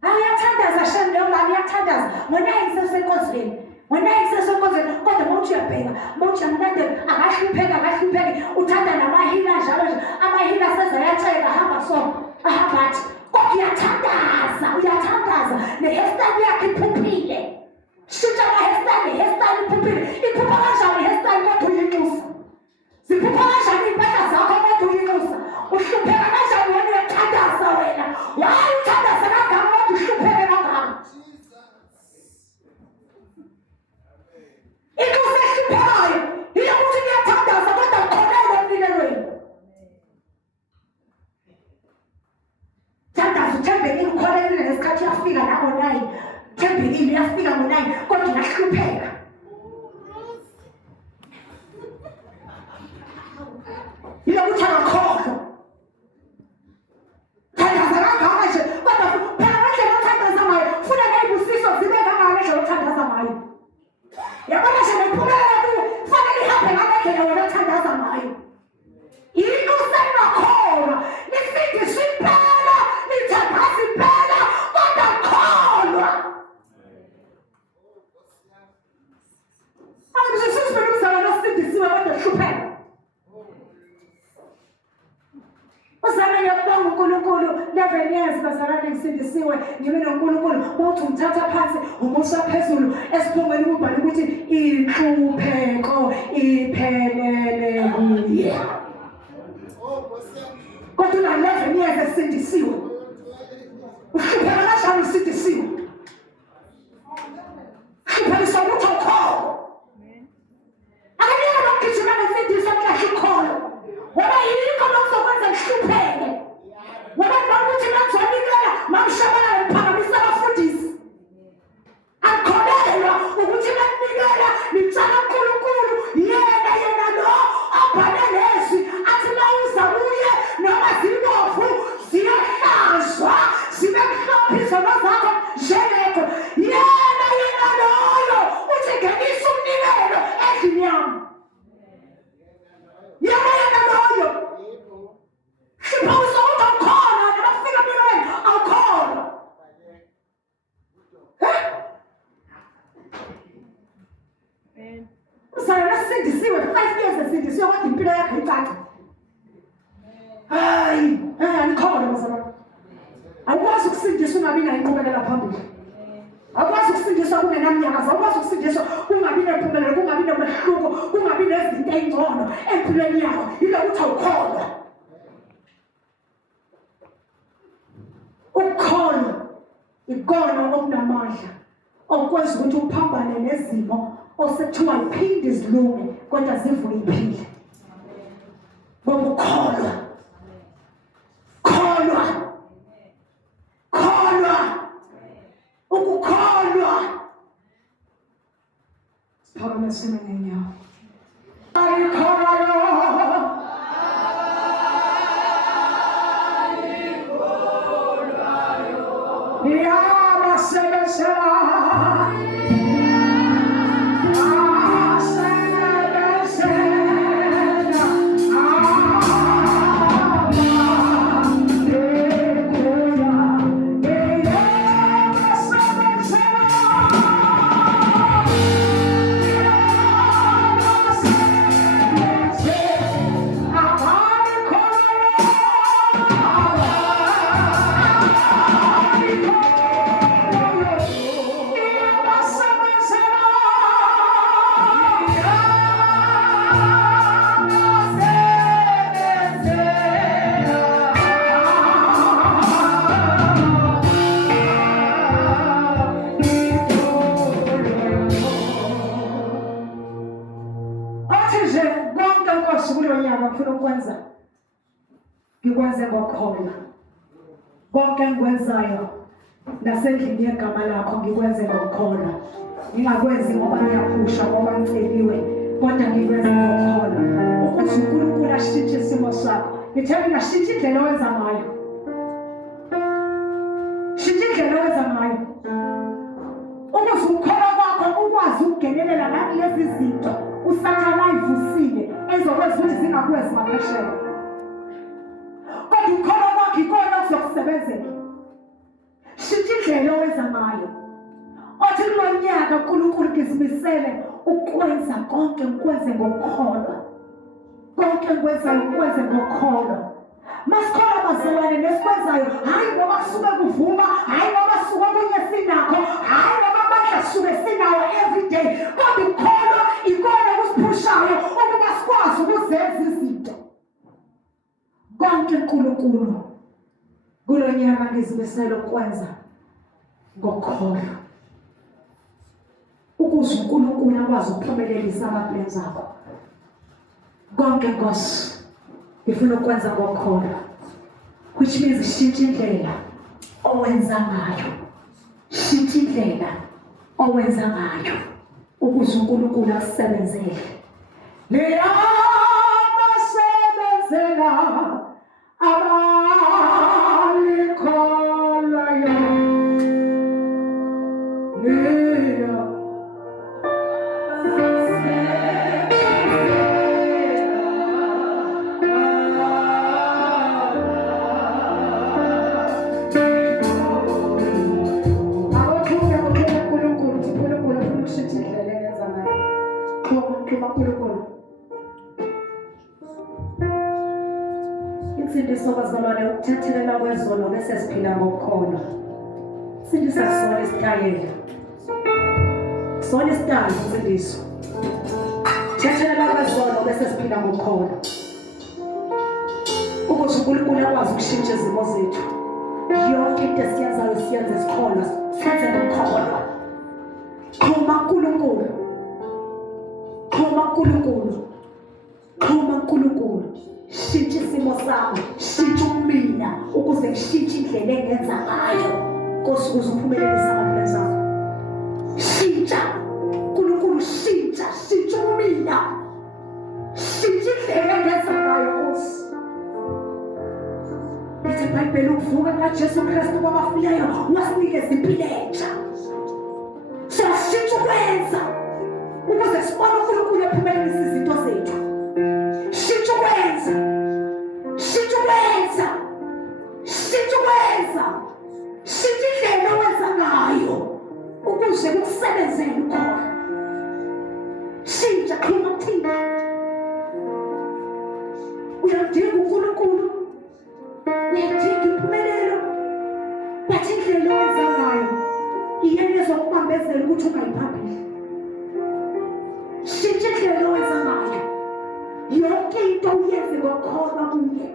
ayathandaza shem leyo ngane iyathandaza ngo-9 sesenkozweni ngo-9 sesenkozweni kodwa mawuthi uyabheka mawuthi uyamlandela akahlupheki uthanda namahila njalo nje amahila asezayatsheka ahamba so ahamba athi kodwa uyathandaza ne-hairstyle yakhe iphuphile shintsha ama-hairstyle ne-hairstyle iphuphile iphupha kanjani i-hairstyle kodwa uyinxusa ziphupha kanjani iy'mpahla zakho kodwa uyinxusa uhlupheka kanjani wena uyathandaza wena waye uthandaza kangaka kodwa uhlupheke kangaka inxusa ehluphekayo iyokuthi ngiyathandaza kodwa ukholelwa emnikelweni thandaza uthembekile ukholelile nesikhathi uyafika la ngo-9 thembekile uyafika ngo-9 kodwa uyahlupheka ilokuthi akakhohlwa thandaza kangaka nje kodwa phela ngendlela othandaza ngayo funa neyibusiso zibe kangaka ngendlela othandaza ngayo yabona nje nephumelela kuwe fanele ihambe ngalendlela wena othandaza ngayo inxusa engakholwa lisindiswa impela lithandaza impela kodwa kholwa angizisizibele umzala nosindisiwe kodwa hlupheka uzame ngiyakubonga uNkulunkulu 11 years bazalwane ngisindisiwe ngibe noNkulunkulu uthi umthatha phansi umusa phezulu esiphongweni kubhali ukuthi inhlupheko iphelele kuye kodwa una 11 years esindisiwe uhlupheka kanjani usindisiwe hluphekiswa ukuthi awukholwa akuyena nokugijima nesindiswa kahle ukholo ngoba yikho lokuzokwenza ngihlupheke ngoba nokuthi mangizonikela mamshabalala ngiphakamisa abafundisi akholelwa ukuthi maninikela nitshala uNkulunkulu yena lo abhale lezi athi mawuza kuye noma zibovu ziyohlazwa zibe mhlophe izono zakho njengekho yena loyo uthi ngenisa umnikelo endlini yami yena loyo Suppose all the corner, and I figure me right, I'll call. Sorry, let's sing to see what 5 years I sing to see what the pillar can back. I'm called. I was to sing this one, I mean, I go to public. I was to sing this one, and I'm young. I was to sing this one, whom I've been a public, whom I've been a sugar, whom I've been a day on, and play out. You know what I'll call. Ukholo ikona okunamandla okwazi ukuthi uphambane nezimo osethiwa iphinde zilunge kodwa zivuke iphile ngoba ukholwa ukukholwa siphakame sime ngenyawo ayikholwa Nkosi kulo nyaka ngifuna ukwenza ngikwenze ngokholwa konke engikwenzayo nasendlini yegama lakho ngikwenze ngokholwa ngingakwenzi ngoba ngiyaphusha ngoba ngiceliwe kodwa ngikwenze ngokholwa ukuthi uNkulunkulu ashintshe isimo sakho ngithemba ngashintsha indlela owenza ngayo shintsha indlela owenza ngayo ukuze ukholwa kwakho ukwazi ukugenelela nalezi zinto usathana ayivusile ezokwenza ukuthi zingakwezi maphesheya kodwa ukholwa kwakho ikona kuzokusebenzela shintsha indlela owenza ngayo othi kulo nyaka uNkulunkulu ngizimisele ukwenza konke ngikwenze ngokholwa konke ngikwenzayo ngikwenze ngokholwa masikholwa bazalwane nesikwenzayo hayi ngoba kusuke kuvuma hayi ngoba suke kunye sinakho hayi ngoba manje suke sinawo every day kodwa ukholwa ikona kusiphushayo ukuba sikwazi ukuzenza izinto konke uNkulunkulu kulo nyaka ngizimisele ukwenza ngokholwa ukuze uNkulunkulu akwazi ukuphumelelisa ama-plans akho konke Nkosi ngifuna ukwenza ngokholwa which means shintsha indlela owenza ngayo shintsha indlela owenza ngayo ukuze uNkulunkulu akusebenzele liyabasebenzela abalikholwayo Insindiso bazalwane ukuthethelela kwezono bese siphila ngokholwa. Insindiso akusona isitayela. Sona isitayela insindiso. Thethelela kwezono bese siphila ngokholwa. Ukuze uNkulunkulu akwazi ukushintsha izimo zethu. Yonke into esiyenzayo siyenze isikholwa, senze ngokholwa. Khoma uNkulunkulu. Khoma uNkulunkulu. Khoma uNkulunkulu. Shintsha isimo sami, shintsha umina ukuze ngishintshe indlela engenza ngayo Nkosi ukuze uphumelelise ama-plans akho. Shintsha uNkulunkulu, shintsha umina, shintsha indlela engenza ngayo Nkosi. Lithi iBhayibheli ukuvuka kukaJesu Kristu kwabafileyo wasinikeza impilo entsha. Siyashintsha ukwenza ukuze sibone uNkulunkulu ephumelelisa izinto zethu. Shintsha ukwenza, shintsha ukwenza, shintsha ukwenza, shintsha indlela owenza ngayo ukuze kukusebenzele ukhona. Shintsha khona kuthina. Uyamdinga uNkulunkulu, uyadinga impumelelo, but indlela owenza ngayo iyena ezokubambezela ukuthi ungayiphambili. Shintsha indlela owenza ngayo. Yonke into uyenze ngokholwa kuye.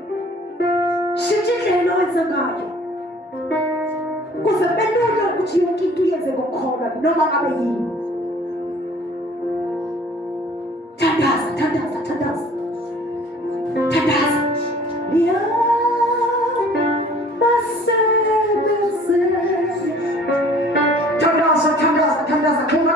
Shintsha indlela owenza ngayo kuze kube lula ukuthi yonke into uyenze ngokholwa noma ngabe yini. Thandaza, thandaza, thandaza, thandaza. Thandaza, thandaza, thandaza. Khona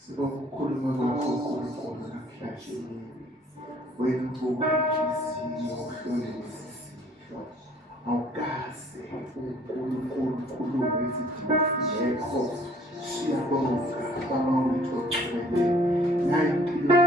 Sibokukhuluma kwakho uNkulunkulu namhlanje wena ubuyisile uhloniphisile awukaze uNkulunkulu ukhulume izidingo zakho siyabonga kwamawethu ogcwele nayo impilo